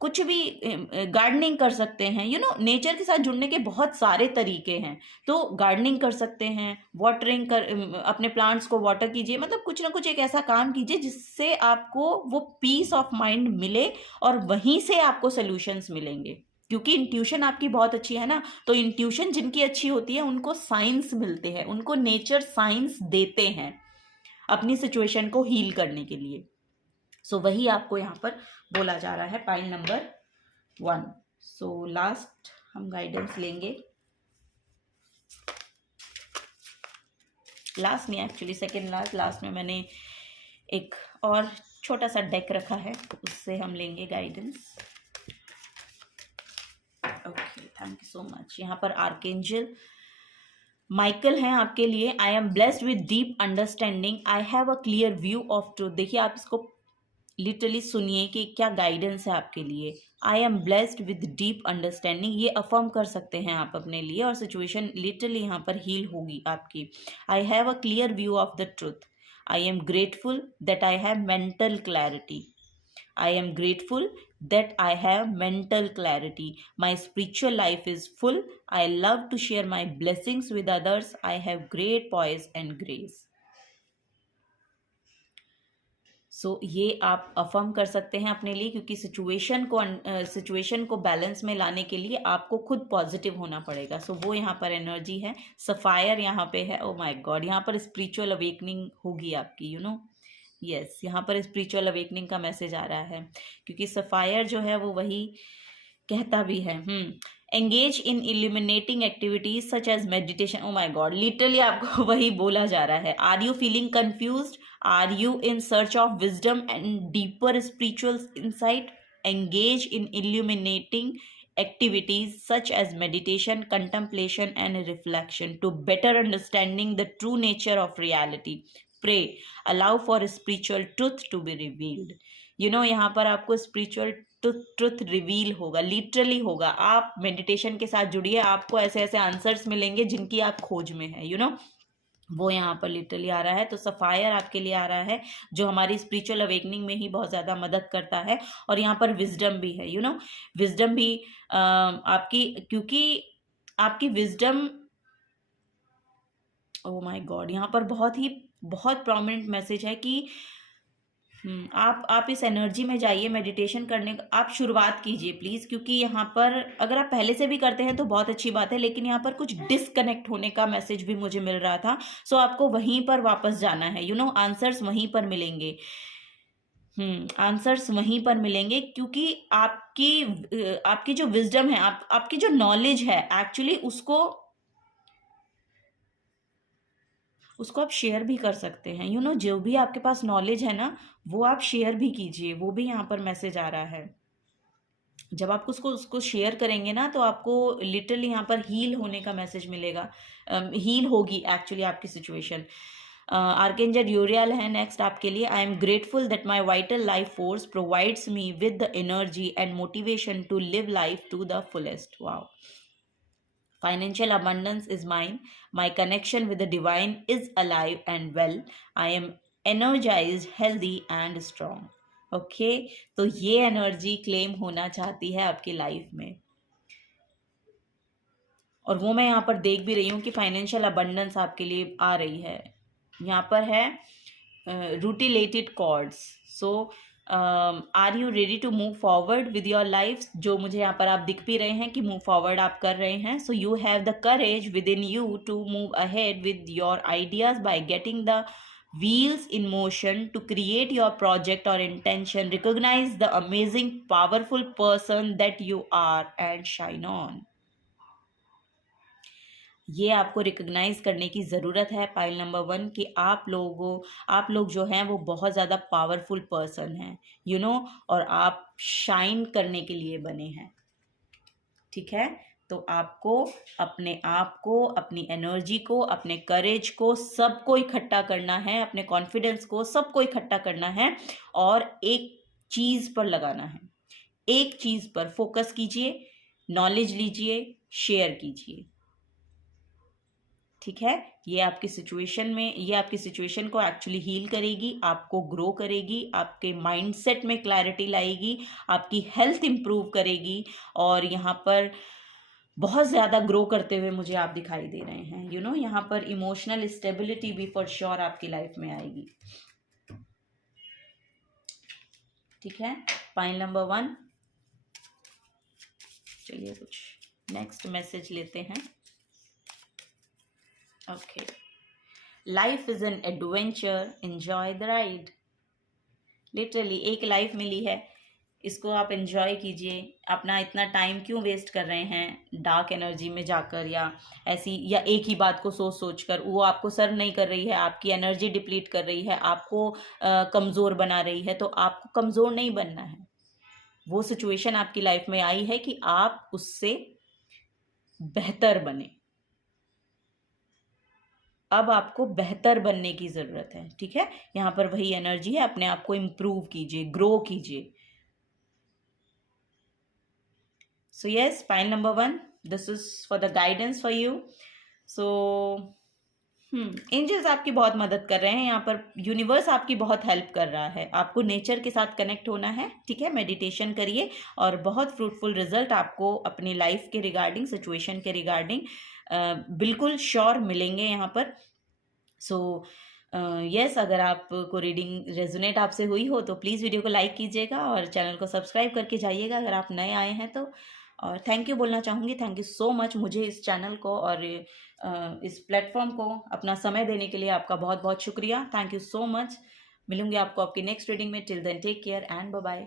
कुछ भी गार्डनिंग कर सकते हैं। नेचर के साथ जुड़ने के बहुत सारे तरीके हैं। तो गार्डनिंग कर सकते हैं, वाटरिंग कर, अपने प्लांट्स को वाटर कीजिए, मतलब कुछ ना कुछ एक ऐसा काम कीजिए जिससे आपको वो पीस ऑफ माइंड मिले और वहीं से आपको सॉल्यूशंस मिलेंगे। क्योंकि इंट्यूशन आपकी बहुत अच्छी है ना, तो इंट्यूशन जिनकी अच्छी होती है उनको साइंस मिलते हैं, उनको नेचर साइंस देते हैं अपनी सिचुएशन को हील करने के लिए। सो वही आपको यहाँ पर बोला जा रहा है, पाइल नंबर 1। सो लास्ट हम गाइडेंस लेंगे, लास्ट नहीं एक्चुअली सेकेंड लास्ट में मैंने एक और छोटा सा डेक रखा है, तो उससे हम लेंगे guidance. Okay, thank you so much. यहाँ पर आर्केंजल माइकल हैं आपके लिए। I am blessed with deep understanding, I have a clear view of truth. देखिए आप इसको लिटरली सुनिए कि क्या गाइडेंस है आपके लिए। I am blessed with deep understanding, ये अफर्म कर सकते हैं आप अपने लिए, और सिचुएशन लिटरली यहाँ पर हील होगी आपकी। I have a clear view of the truth, I am grateful that I have mental clarity, I am grateful that I have mental clarity. My spiritual life is full. I love to share my blessings with others. I have great poise and grace. ये आप affirm कर सकते हैं अपने लिए, क्योंकि situation को balance में लाने के लिए आपको खुद पॉजिटिव होना पड़ेगा। वो यहाँ पर एनर्जी है। सफायर यहाँ पे है। ओ माय गॉड, यहाँ पर स्पिरिचुअल अवेकनिंग होगी आपकी, यस, यहाँ पर स्पिरिचुअल अवेकनिंग का मैसेज आ रहा है, क्योंकि सफायर जो है वो वही कहता भी है। Engage in illuminating activities such as meditation. Oh my god, literally आपको वही बोला जा रहा है। Are you feeling confused? Are you in search of wisdom and deeper spiritual insight? Engage in illuminating activities such as meditation, contemplation and reflection to better understanding the true nature of reality. Pray, allow for spiritual truth to be revealed. यहाँ पर आपको spiritual truth reveal होगा, literally होगा। आप meditation के साथ जुड़िए, आपको ऐसे ऐसे आंसर्स मिलेंगे जिनकी आप खोज में है, वो यहाँ पर लिटरली आ रहा है। तो सफायर आपके लिए आ रहा है, जो हमारी स्पिरिचुअल अवेकनिंग में ही बहुत ज़्यादा मदद करता है। और यहाँ पर विजडम भी है, विजडम भी आपकी, क्योंकि आपकी विजडम, ओ माय गॉड, यहाँ पर बहुत प्रोमिनेंट मैसेज है कि आप इस एनर्जी में जाइए मेडिटेशन करने का। आप शुरुआत कीजिए प्लीज़, क्योंकि यहाँ पर अगर आप पहले से भी करते हैं तो बहुत अच्छी बात है, लेकिन यहाँ पर कुछ डिसकनेक्ट होने का मैसेज भी मुझे मिल रहा था। आपको वहीं पर वापस जाना है, आंसर्स वहीं पर मिलेंगे। आंसर्स वहीं पर मिलेंगे, क्योंकि आपकी जो विजडम है, आपकी जो नॉलेज है एक्चुअली, उसको आप शेयर भी कर सकते हैं। जो भी आपके पास नॉलेज है ना, वो आप शेयर भी कीजिए। वो भी यहाँ पर मैसेज आ रहा है। जब आप उसको शेयर करेंगे ना, तो आपको लिटरली यहाँ पर हील होने का मैसेज मिलेगा। हील होगी एक्चुअली आपकी सिचुएशन। आर्केंजल यूरियल है नेक्स्ट आपके लिए। I am grateful that my vital life force provides me with the energy and motivation to live life to the fullest. Wow. Financial abundance is mine. My connection with the divine is alive and well. I am energized, healthy and strong. Okay, तो ये energy claim होना चाहती है आपकी life में, और वो मैं यहाँ पर देख भी रही हूँ कि फाइनेंशियल अबंडेंस आपके लिए आ रही है। यहाँ पर है rutilated quartz. Are you ready to move forward with your life? जो मुझे यहाँ पर आप दिख भी रहे हैं कि मूव फॉरवर्ड आप कर रहे हैं। So you have the courage within you to move ahead with your ideas by getting the wheels in motion to create your project or intention. Recognize the amazing powerful person that you are and shine on. ये आपको recognise करने की ज़रूरत है pile number 1 कि आप लोग जो हैं वो बहुत ज़्यादा पावरफुल पर्सन हैं, और आप शाइन करने के लिए बने हैं। ठीक है, तो आपको अपने आप को, अपनी एनर्जी को, अपने करेज को, सबको इकट्ठा करना है, अपने कॉन्फिडेंस को, सबको इकट्ठा करना है और एक चीज़ पर लगाना है। एक चीज़ पर फोकस कीजिए, नॉलेज लीजिए, शेयर कीजिए। ठीक है, ये आपकी सिचुएशन को एक्चुअली हील करेगी, आपको ग्रो करेगी, आपके माइंडसेट में क्लैरिटी लाएगी, आपकी हेल्थ इंप्रूव करेगी, और यहाँ पर बहुत ज़्यादा ग्रो करते हुए मुझे आप दिखाई दे रहे हैं। यहाँ पर इमोशनल स्टेबिलिटी भी फॉर श्योर आपकी लाइफ में आएगी। ठीक है, पॉइंट नंबर 1। चलिए कुछ नेक्स्ट मैसेज लेते हैं। Okay, life is an adventure, enjoy the ride. Literally एक लाइफ मिली है, इसको आप एंजॉय कीजिए। अपना इतना टाइम क्यों वेस्ट कर रहे हैं डार्क एनर्जी में जाकर, या एक ही बात को सोच कर। वो आपको सर्व नहीं कर रही है, आपकी एनर्जी डिप्लीट कर रही है, आपको कमज़ोर बना रही है। तो आपको कमज़ोर नहीं बनना है। वो सिचुएशन आपकी लाइफ में आई है कि आप उससे बेहतर बने। अब आपको बेहतर बनने की ज़रूरत है, ठीक है। यहाँ पर वही एनर्जी है, अपने आप को इम्प्रूव कीजिए, ग्रो कीजिए। So yes, pile number 1, this is for the guidance for you. So angels आपकी बहुत मदद कर रहे हैं यहाँ पर, यूनिवर्स आपकी बहुत हेल्प कर रहा है। आपको नेचर के साथ कनेक्ट होना है, ठीक है। मेडिटेशन करिए और बहुत फ्रूटफुल रिजल्ट आपको अपनी लाइफ के रिगार्डिंग, सिचुएशन के रिगार्डिंग बिल्कुल श्योर मिलेंगे यहाँ पर। सो यस, अगर आपको रीडिंग रेजोनेट आपसे हुई हो तो प्लीज़ वीडियो को लाइक कीजिएगा और चैनल को सब्सक्राइब करके जाइएगा अगर आप नए आए हैं तो। और थैंक यू बोलना चाहूँगी, थैंक यू सो मच मुझे इस चैनल को और इस प्लेटफॉर्म को अपना समय देने के लिए आपका बहुत बहुत शुक्रिया। Thank you so much. मिलूंगी आपको आपकी नेक्स्ट रीडिंग में। Till then take care and bye bye.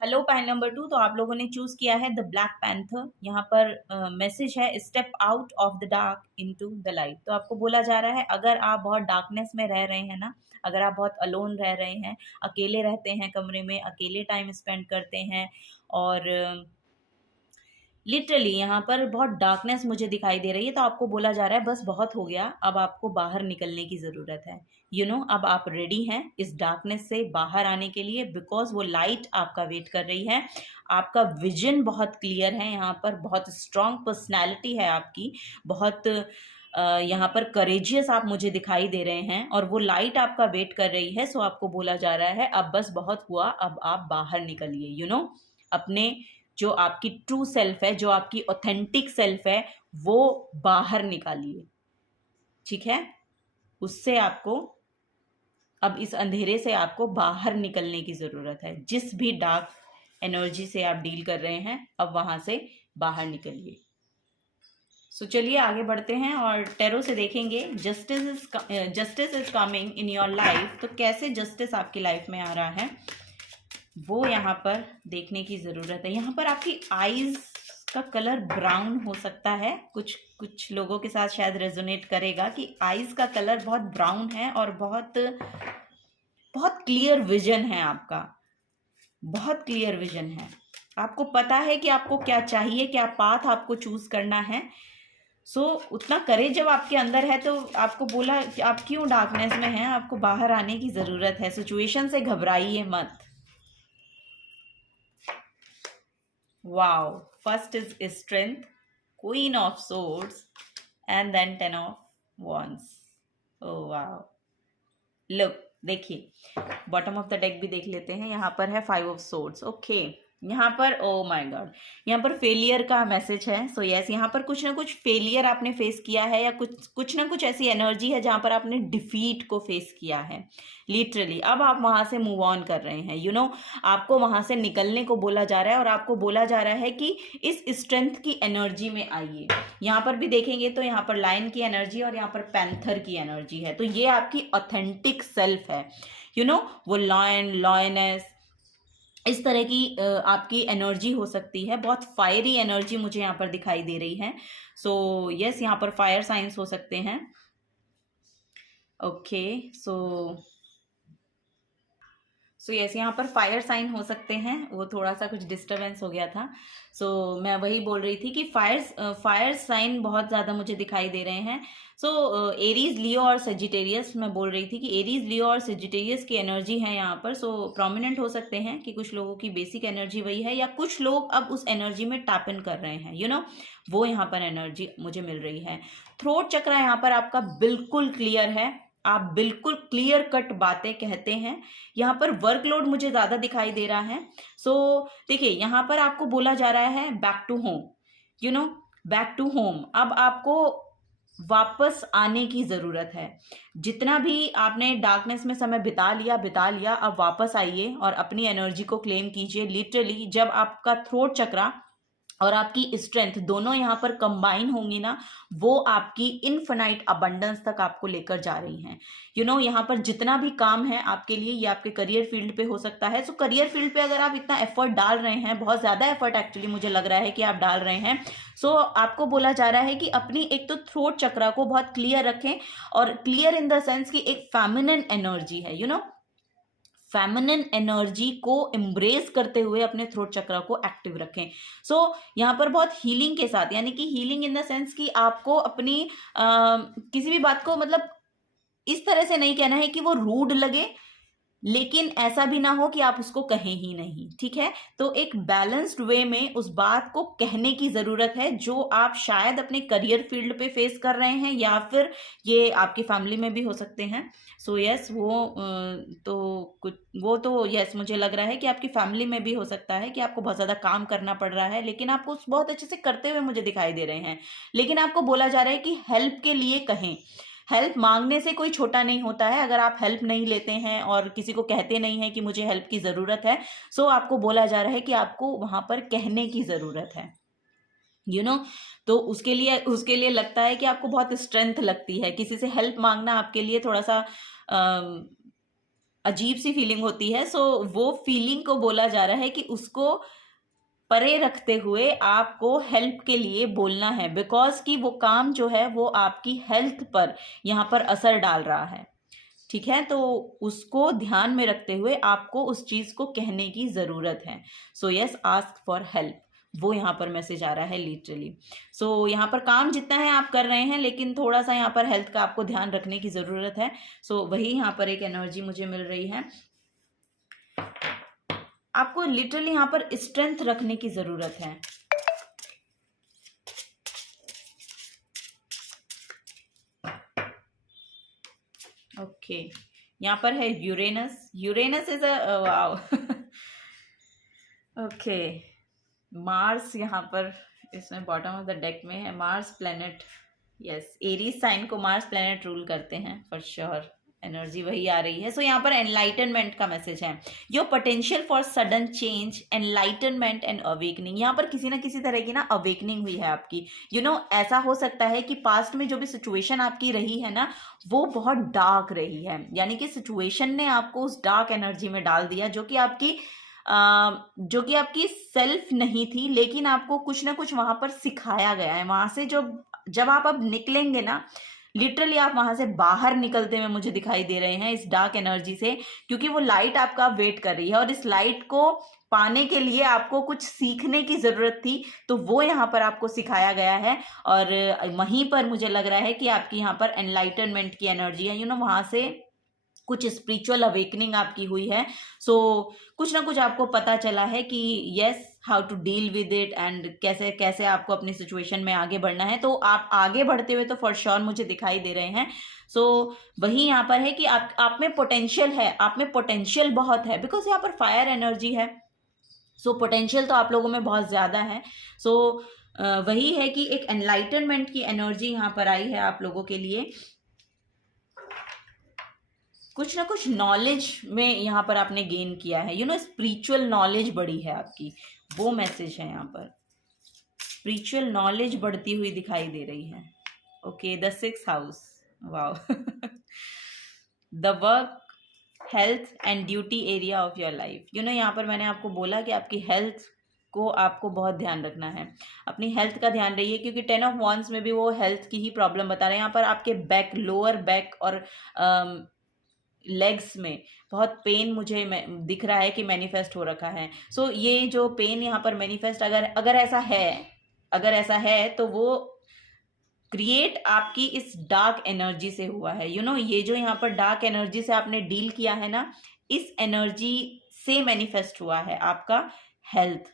Hello, pile number 2, तो आप लोगों ने चूज किया है द ब्लैक पैंथर। यहाँ पर मैसेज है step out of the dark into the light. तो आपको बोला जा रहा है अगर आप बहुत डार्कनेस में रह रहे हैं ना, अगर आप बहुत अलोन रह रहे हैं, अकेले रहते हैं कमरे में, अकेले टाइम स्पेंड करते हैं और लिटरली यहाँ पर बहुत डार्कनेस मुझे दिखाई दे रही है, तो आपको बोला जा रहा है बस बहुत हो गया, अब आपको बाहर निकलने की ज़रूरत है। अब आप रेडी हैं इस डार्कनेस से बाहर आने के लिए, बिकॉज वो लाइट आपका वेट कर रही है। आपका विजन बहुत क्लियर है, यहाँ पर बहुत स्ट्रॉन्ग पर्सनैलिटी है आपकी, बहुत यहाँ पर करेजियस आप मुझे दिखाई दे रहे हैं और वो लाइट आपका वेट कर रही है। सो आपको बोला जा रहा है अब बस बहुत हुआ, अब आप बाहर निकलिए। अपने जो आपकी ट्रू सेल्फ है, जो आपकी ऑथेंटिक सेल्फ है, वो बाहर निकालिए, ठीक है। उससे आपको अब इस अंधेरे से आपको बाहर निकलने की ज़रूरत है। जिस भी डार्क एनर्जी से आप डील कर रहे हैं, अब वहाँ से बाहर निकलिए। सो चलिए आगे बढ़ते हैं और टैरो से देखेंगे justice is coming in your life. तो कैसे जस्टिस आपकी लाइफ में आ रहा है वो यहाँ पर देखने की ज़रूरत है। यहाँ पर आपकी आईज का कलर ब्राउन हो सकता है, कुछ लोगों के साथ शायद रेजोनेट करेगा कि आईज का कलर बहुत ब्राउन है और बहुत बहुत क्लियर विजन है आपका, बहुत क्लियर विजन है। आपको पता है कि आपको क्या चाहिए, क्या पाथ आपको चूज करना है। उतना करेज जब आपके अंदर है तो आपको बोला कि आप क्यों डार्कनेस में हैं, आपको बाहर आने की ज़रूरत है। सिचुएशन से घबराइए मत। Wow, first is strength, Queen of Swords, and then 10 of Wands. Oh wow. Look, देखिए बॉटम ऑफ द डेक भी देख लेते हैं। यहाँ पर है 5 of Swords. ओके, यहाँ पर ओ माय गॉड, यहाँ पर फेलियर का मैसेज है। सो यस, यहाँ पर कुछ ना कुछ फेलियर आपने फेस किया है या कुछ ना कुछ ऐसी एनर्जी है जहाँ पर आपने डिफीट को फेस किया है लिटरली। अब आप वहाँ से मूव ऑन कर रहे हैं। आपको वहाँ से निकलने को बोला जा रहा है और आपको बोला जा रहा है कि इस स्ट्रेंथ की एनर्जी में आइए। यहाँ पर भी देखेंगे तो यहाँ पर लायन की एनर्जी और यहाँ पर पैंथर की एनर्जी है। तो ये आपकी ऑथेंटिक सेल्फ है। वो लायन, लॉयनेस, इस तरह की आपकी एनर्जी हो सकती है। बहुत फायरी एनर्जी मुझे यहाँ पर दिखाई दे रही है। सो यस, यहाँ पर फायर साइंस हो सकते हैं। ओके, सो यस, यहाँ पर फायर साइन हो सकते हैं। वो थोड़ा सा कुछ डिस्टरबेंस हो गया था। मैं वही बोल रही थी कि फायर साइन बहुत ज़्यादा मुझे दिखाई दे रहे हैं। एरीज, लियो और सेजिटेरियस, मैं बोल रही थी कि एरीज, लियो और सेजिटेरियस की एनर्जी है यहाँ पर। प्रोमिनेंट हो सकते हैं कि कुछ लोगों की बेसिक एनर्जी वही है या कुछ लोग अब उस एनर्जी में टैप इन कर रहे हैं। वो यहाँ पर एनर्जी मुझे मिल रही है। थ्रोट चक्रा यहाँ पर आपका बिल्कुल क्लियर है, आप बिल्कुल क्लियर कट बातें कहते हैं। यहाँ पर वर्कलोड मुझे ज़्यादा दिखाई दे रहा है। देखिए यहाँ पर आपको बोला जा रहा है back to home, back to home. अब आपको वापस आने की ज़रूरत है। जितना भी आपने डार्कनेस में समय बिता लिया, अब वापस आइए और अपनी एनर्जी को क्लेम कीजिए। लिटरली जब आपका थ्रोट चक्रा और आपकी स्ट्रेंथ दोनों यहाँ पर कंबाइन होंगी ना, वो आपकी इनफिनाइट अबंडेंस तक आपको लेकर जा रही हैं। यहाँ पर जितना भी काम है आपके लिए, ये आपके करियर फील्ड पे हो सकता है। करियर फील्ड पे अगर आप इतना एफर्ट डाल रहे हैं, बहुत ज़्यादा एफर्ट एक्चुअली मुझे लग रहा है कि आप डाल रहे हैं, आपको बोला जा रहा है कि अपनी एक तो थ्रोट चक्रा को बहुत क्लियर रखें। और क्लियर इन द सेंस कि एक फेमिनिन एनर्जी है, फेमिनिन एनर्जी को एम्ब्रेस करते हुए अपने थ्रोट चक्र को एक्टिव रखें। सो यहाँ पर बहुत हीलिंग के साथ, यानी कि हीलिंग इन द सेंस कि आपको अपनी किसी भी बात को मतलब इस तरह से नहीं कहना है कि वो रूड लगे, लेकिन ऐसा भी ना हो कि आप उसको कहें ही नहीं, ठीक है। तो एक बैलेंस्ड वे में उस बात को कहने की जरूरत है जो आप शायद अपने करियर फील्ड पे फेस कर रहे हैं, या फिर ये आपकी फैमिली में भी हो सकते हैं। सो यस, वो तो यस, मुझे लग रहा है कि आपकी फैमिली में भी हो सकता है कि आपको बहुत ज्यादा काम करना पड़ रहा है, लेकिन आपको उस बहुत अच्छे से करते हुए मुझे दिखाई दे रहे हैं, लेकिन आपको बोला जा रहा है कि हेल्प के लिए कहें। हेल्प मांगने से कोई छोटा नहीं होता है। अगर आप हेल्प नहीं लेते हैं और किसी को कहते नहीं है कि मुझे हेल्प की ज़रूरत है, सो आपको बोला जा रहा है कि आपको वहाँ पर कहने की ज़रूरत है, यू नो। तो उसके लिए लगता है कि आपको बहुत स्ट्रेंथ लगती है, किसी से हेल्प मांगना आपके लिए थोड़ा सा अजीब सी फीलिंग होती है। सो वो फीलिंग को बोला जा रहा है कि उसको परे रखते हुए आपको हेल्प के लिए बोलना है, बिकॉज कि वो काम जो है वो आपकी हेल्थ पर यहाँ पर असर डाल रहा है, ठीक है। तो उसको ध्यान में रखते हुए आपको उस चीज को कहने की जरूरत है। So yes, ask for help, वो यहाँ पर मैसेज आ रहा है लिटरली। सो यहाँ पर काम जितना है आप कर रहे हैं, लेकिन थोड़ा सा यहाँ पर हेल्थ का आपको ध्यान रखने की जरूरत है। सो वही यहाँ पर एक एनर्जी मुझे मिल रही है, आपको लिटरली यहाँ पर स्ट्रेंथ रखने की जरूरत है। ओके, यहाँ पर है Uranus. Uranus is a wow okay, Mars यहाँ पर इसमें बॉटम ऑफ द डेक में है, Mars planet. Yes, Aries sign को मार्स प्लेनेट रूल करते हैं फॉर श्योर, एनर्जी वही आ रही है। सो यहाँ पर एनलाइटनमेंट का मैसेज है, your potential for sudden change, enlightenment and awakening. यहाँ पर किसी ना किसी तरह की ना अवेकनिंग हुई है आपकी, ऐसा हो सकता है कि पास्ट में जो भी सिचुएशन आपकी रही है ना, वो बहुत डार्क रही है, यानी कि सिचुएशन ने आपको उस डार्क एनर्जी में डाल दिया, जो कि आपकी सेल्फ नहीं थी, लेकिन आपको कुछ ना कुछ वहां पर सिखाया गया है। वहां से जब आप अब निकलेंगे ना, लिटरली आप वहां से बाहर निकलते हुए मुझे दिखाई दे रहे हैं इस डार्क एनर्जी से, क्योंकि वो लाइट आपका वेट कर रही है, और इस लाइट को पाने के लिए आपको कुछ सीखने की जरूरत थी, तो वो यहाँ पर आपको सिखाया गया है। और वहीं पर मुझे लग रहा है कि आपकी यहाँ पर एनलाइटनमेंट की एनर्जी है, वहां से कुछ स्पिरिचुअल अवेकनिंग आपकी हुई है। सो कुछ ना कुछ आपको पता चला है कि yes, how to deal with it, and कैसे कैसे आपको अपनी सिचुएशन में आगे बढ़ना है। तो आप आगे बढ़ते हुए तो फॉर श्योर मुझे दिखाई दे रहे हैं। सो वही यहाँ पर है कि आप में पोटेंशियल है, आप में पोटेंशियल बहुत है, बिकॉज यहाँ पर फायर एनर्जी है। सो पोटेंशियल तो आप लोगों में बहुत ज्यादा है। सो वही है कि एक एनलाइटनमेंट की एनर्जी यहाँ पर आई है आप लोगों के लिए। कुछ ना कुछ नॉलेज में यहाँ पर आपने गेन किया है, स्पिरिचुअल नॉलेज बढ़ी है आपकी, वो मैसेज है यहाँ पर। स्पिरिचुअल नॉलेज बढ़ती हुई दिखाई दे रही है। Okay, the 6th house, wow the work, health and duty area of your life. यहाँ पर मैंने आपको बोला कि आपकी हेल्थ को आपको बहुत ध्यान रखना है, अपनी हेल्थ का ध्यान रहिए, क्योंकि 10 ऑफ वॉन्ड्स में भी वो हेल्थ की ही प्रॉब्लम बता रहे हैं। यहाँ पर आपके बैक, लोअर बैक और लेग्स में बहुत पेन मुझे दिख रहा है कि मैनिफेस्ट हो रखा है। सो ये जो पेन यहाँ पर मैनिफेस्ट अगर ऐसा है तो वो क्रिएट आपकी इस डार्क एनर्जी से हुआ है। ये जो यहाँ पर डार्क एनर्जी से आपने डील किया है ना, इस एनर्जी से मैनिफेस्ट हुआ है आपका हेल्थ।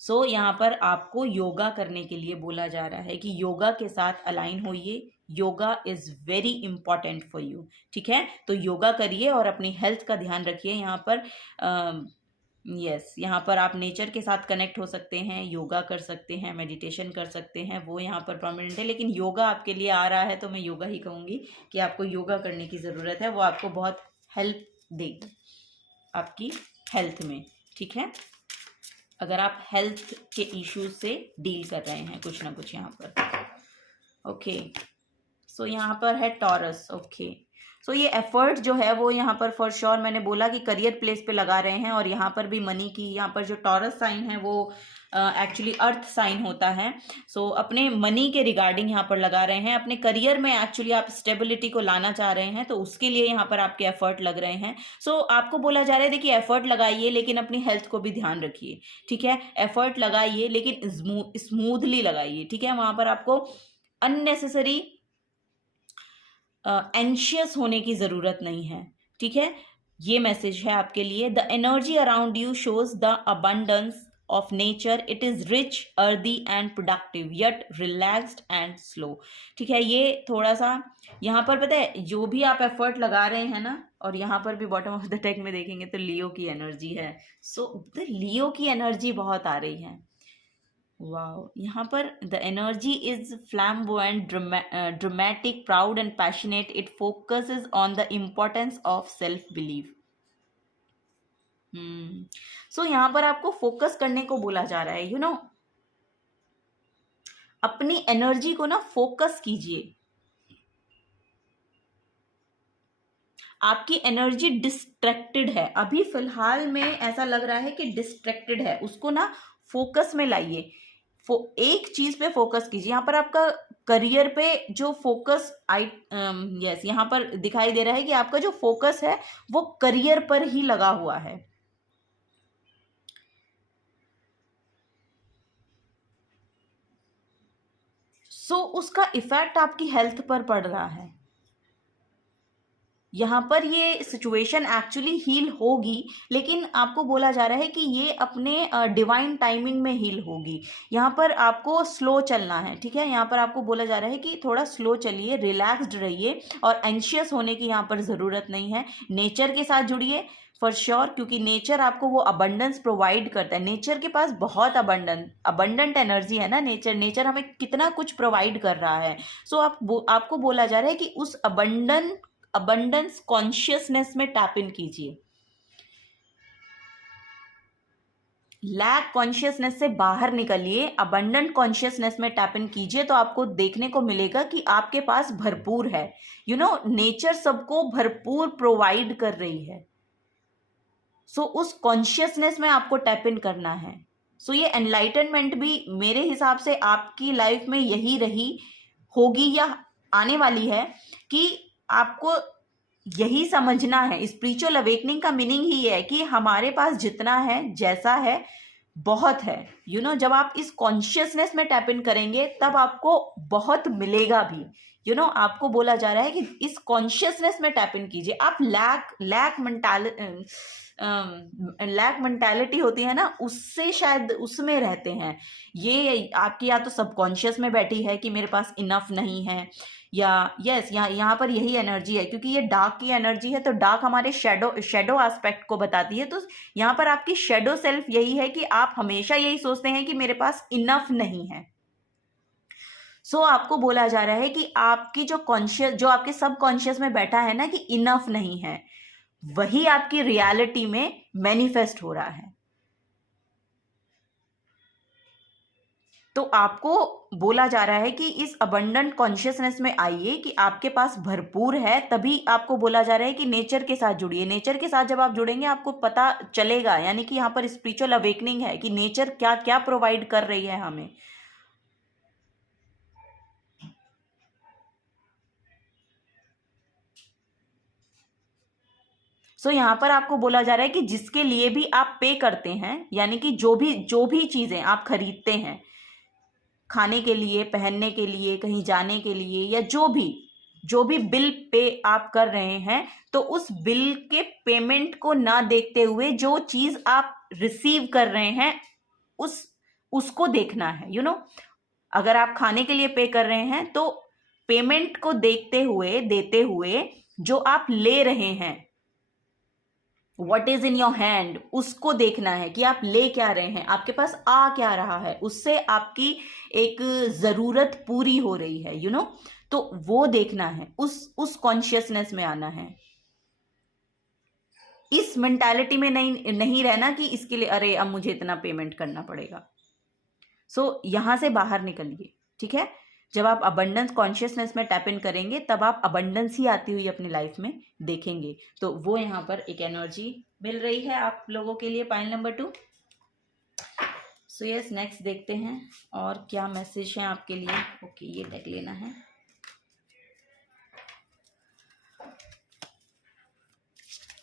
सो यहाँ पर आपको योगा करने के लिए बोला जा रहा है कि योगा के साथ अलाइन होइए, yoga is very important for you, ठीक है। तो योगा करिए और अपनी हेल्थ का ध्यान रखिए। यहाँ पर यहाँ पर आप नेचर के साथ कनेक्ट हो सकते हैं, योगा कर सकते हैं, मेडिटेशन कर सकते हैं, वो यहाँ पर प्रोमिनेंट है। लेकिन योगा आपके लिए आ रहा है तो मैं योगा ही कहूँगी कि आपको योगा करने की ज़रूरत है, वो आपको बहुत हेल्प देगी आपकी हेल्थ में, ठीक है। अगर आप हेल्थ के इश्यूज से डील कर रहे हैं कुछ ना कुछ यहाँ पर। ओके, सो यहाँ पर है टॉरस। ओके, सो ये एफर्ट जो है वो यहाँ पर फॉर श्योर मैंने बोला कि करियर प्लेस पे लगा रहे हैं, और यहाँ पर भी मनी की, यहाँ पर जो टॉरस साइन है वो एक्चुअली अर्थ साइन होता है। सो अपने मनी के रिगार्डिंग यहाँ पर लगा रहे हैं। अपने करियर में एक्चुअली आप स्टेबिलिटी को लाना चाह रहे हैं, तो उसके लिए यहाँ पर आपके एफर्ट लग रहे हैं। सो आपको बोला जा रहा है देखिए एफर्ट लगाइए लेकिन अपनी हेल्थ को भी ध्यान रखिए, ठीक है। एफर्ट लगाइए लेकिन स्मूथली लगाइए, ठीक है। वहां पर आपको अननेसेसरी एंशियस होने की ज़रूरत नहीं है, ठीक है। ये मैसेज है आपके लिए। The energy around you shows the abundance of nature, it is rich, earthy and productive, yet relaxed and slow, ठीक है। ये थोड़ा सा यहाँ पर पता है जो भी आप एफर्ट लगा रहे हैं ना, और यहाँ पर भी बॉटम ऑफ द टेक में देखेंगे तो लियो की एनर्जी है। सो द लियो की एनर्जी बहुत आ रही है। वाओ, यहाँ पर the energy is flamboyant, dramatic, proud and passionate, it focuses on the importance of self believe. So यहाँ पर आपको फोकस करने को बोला जा रहा है, अपनी एनर्जी को ना फोकस कीजिए। आपकी एनर्जी डिस्ट्रैक्टेड है अभी फिलहाल में, ऐसा लग रहा है कि डिस्ट्रैक्टेड है, उसको ना फोकस में लाइए। एक चीज पे फोकस कीजिए। यहाँ पर आपका करियर पे जो फोकस यस यहाँ पर दिखाई दे रहा है कि आपका जो फोकस है वो करियर पर ही लगा हुआ है। सो उसका इफेक्ट आपकी हेल्थ पर पड़ रहा है। यहाँ पर ये सिचुएशन एक्चुअली हील होगी, लेकिन आपको बोला जा रहा है कि ये अपने डिवाइन टाइमिंग में हील होगी। यहाँ पर आपको स्लो चलना है, ठीक है। यहाँ पर आपको बोला जा रहा है कि थोड़ा स्लो चलिए, रिलैक्स्ड रहिए, और एंशियस होने की यहाँ पर ज़रूरत नहीं है। नेचर के साथ जुड़िए फॉर श्योर, क्योंकि नेचर आपको वो अबंडेंस प्रोवाइड करता है। नेचर के पास बहुत अबंडेंट एनर्जी है ना। नेचर हमें कितना कुछ प्रोवाइड कर रहा है। सो आपको बोला जा रहा है कि उस अबंडेंस कॉन्शियसनेस में टैप इन कीजिए। लैक कॉन्शियसनेस से बाहर निकलिए, अबंडेंट कॉन्शियसनेस में टैप इन कीजिए, तो आपको देखने को मिलेगा कि आपके पास भरपूर है। नेचर सबको भरपूर प्रोवाइड कर रही है। सो उस कॉन्शियसनेस में आपको टैप इन करना है। सो ये एनलाइटनमेंट भी मेरे हिसाब से आपकी लाइफ में यही रही होगी या आने वाली है, कि आपको यही समझना है। स्पिरिचुअल अवेकनिंग का मीनिंग ही है कि हमारे पास जितना है, जैसा है, बहुत है। जब आप इस कॉन्शियसनेस में टैप इन करेंगे तब आपको बहुत मिलेगा भी। आपको बोला जा रहा है कि इस कॉन्शियसनेस में टैप इन कीजिए। आप लैक मेंटालिटी होती है ना, उससे शायद उसमें रहते हैं। ये आपकी या तो सबकॉन्शियस में बैठी है कि मेरे पास इनफ नहीं है, या यस यहाँ पर यही एनर्जी है, क्योंकि ये डार्क की एनर्जी है। तो डार्क हमारे शेडो एस्पेक्ट को बताती है। तो यहाँ पर आपकी शेडो सेल्फ यही है कि आप हमेशा यही सोचते हैं कि मेरे पास इनफ नहीं है। सो आपको बोला जा रहा है कि आपकी जो आपके सबकॉन्शियस में बैठा है ना कि इनफ नहीं है, वही आपकी रियलिटी में मैनिफेस्ट हो रहा है। तो आपको बोला जा रहा है कि इस अबंडेंट कॉन्शियसनेस में आइए कि आपके पास भरपूर है। तभी आपको बोला जा रहा है कि नेचर के साथ जुड़िए। नेचर के साथ जब आप जुड़ेंगे आपको पता चलेगा, यानी कि यहाँ पर स्पिरिचुअल अवेकनिंग है कि नेचर क्या क्या प्रोवाइड कर रही है हमें। सो यहाँ पर आपको बोला जा रहा है कि जिसके लिए भी आप पे करते हैं, यानी कि जो भी चीजें आप खरीदते हैं, खाने के लिए, पहनने के लिए, कहीं जाने के लिए, या जो भी बिल पे आप कर रहे हैं, तो उस बिल के पेमेंट को ना देखते हुए जो चीज आप रिसीव कर रहे हैं उसको देखना है। अगर आप खाने के लिए पे कर रहे हैं तो पेमेंट को देते हुए जो आप ले रहे हैं, what is in your hand, उसको देखना है कि आप ले क्या रहे हैं, आपके पास आ क्या रहा है, उससे आपकी एक जरूरत पूरी हो रही है। तो वो देखना है, उस कॉन्शियसनेस में आना है। इस मेंटालिटी में नहीं रहना कि इसके लिए अरे अब मुझे इतना पेमेंट करना पड़ेगा। सो यहां से बाहर निकलिए, ठीक है। जब आप अबंडेंस कॉन्शियसनेस में टैप इन करेंगे तब आप अबंडेंस ही आती हुई अपनी लाइफ में देखेंगे। तो वो यहाँ पर एक एनर्जी मिल रही है आप लोगों के लिए, pile number 2। So yes, next देखते हैं और क्या मैसेज है आपके लिए। ओके, ये डेक लेना है।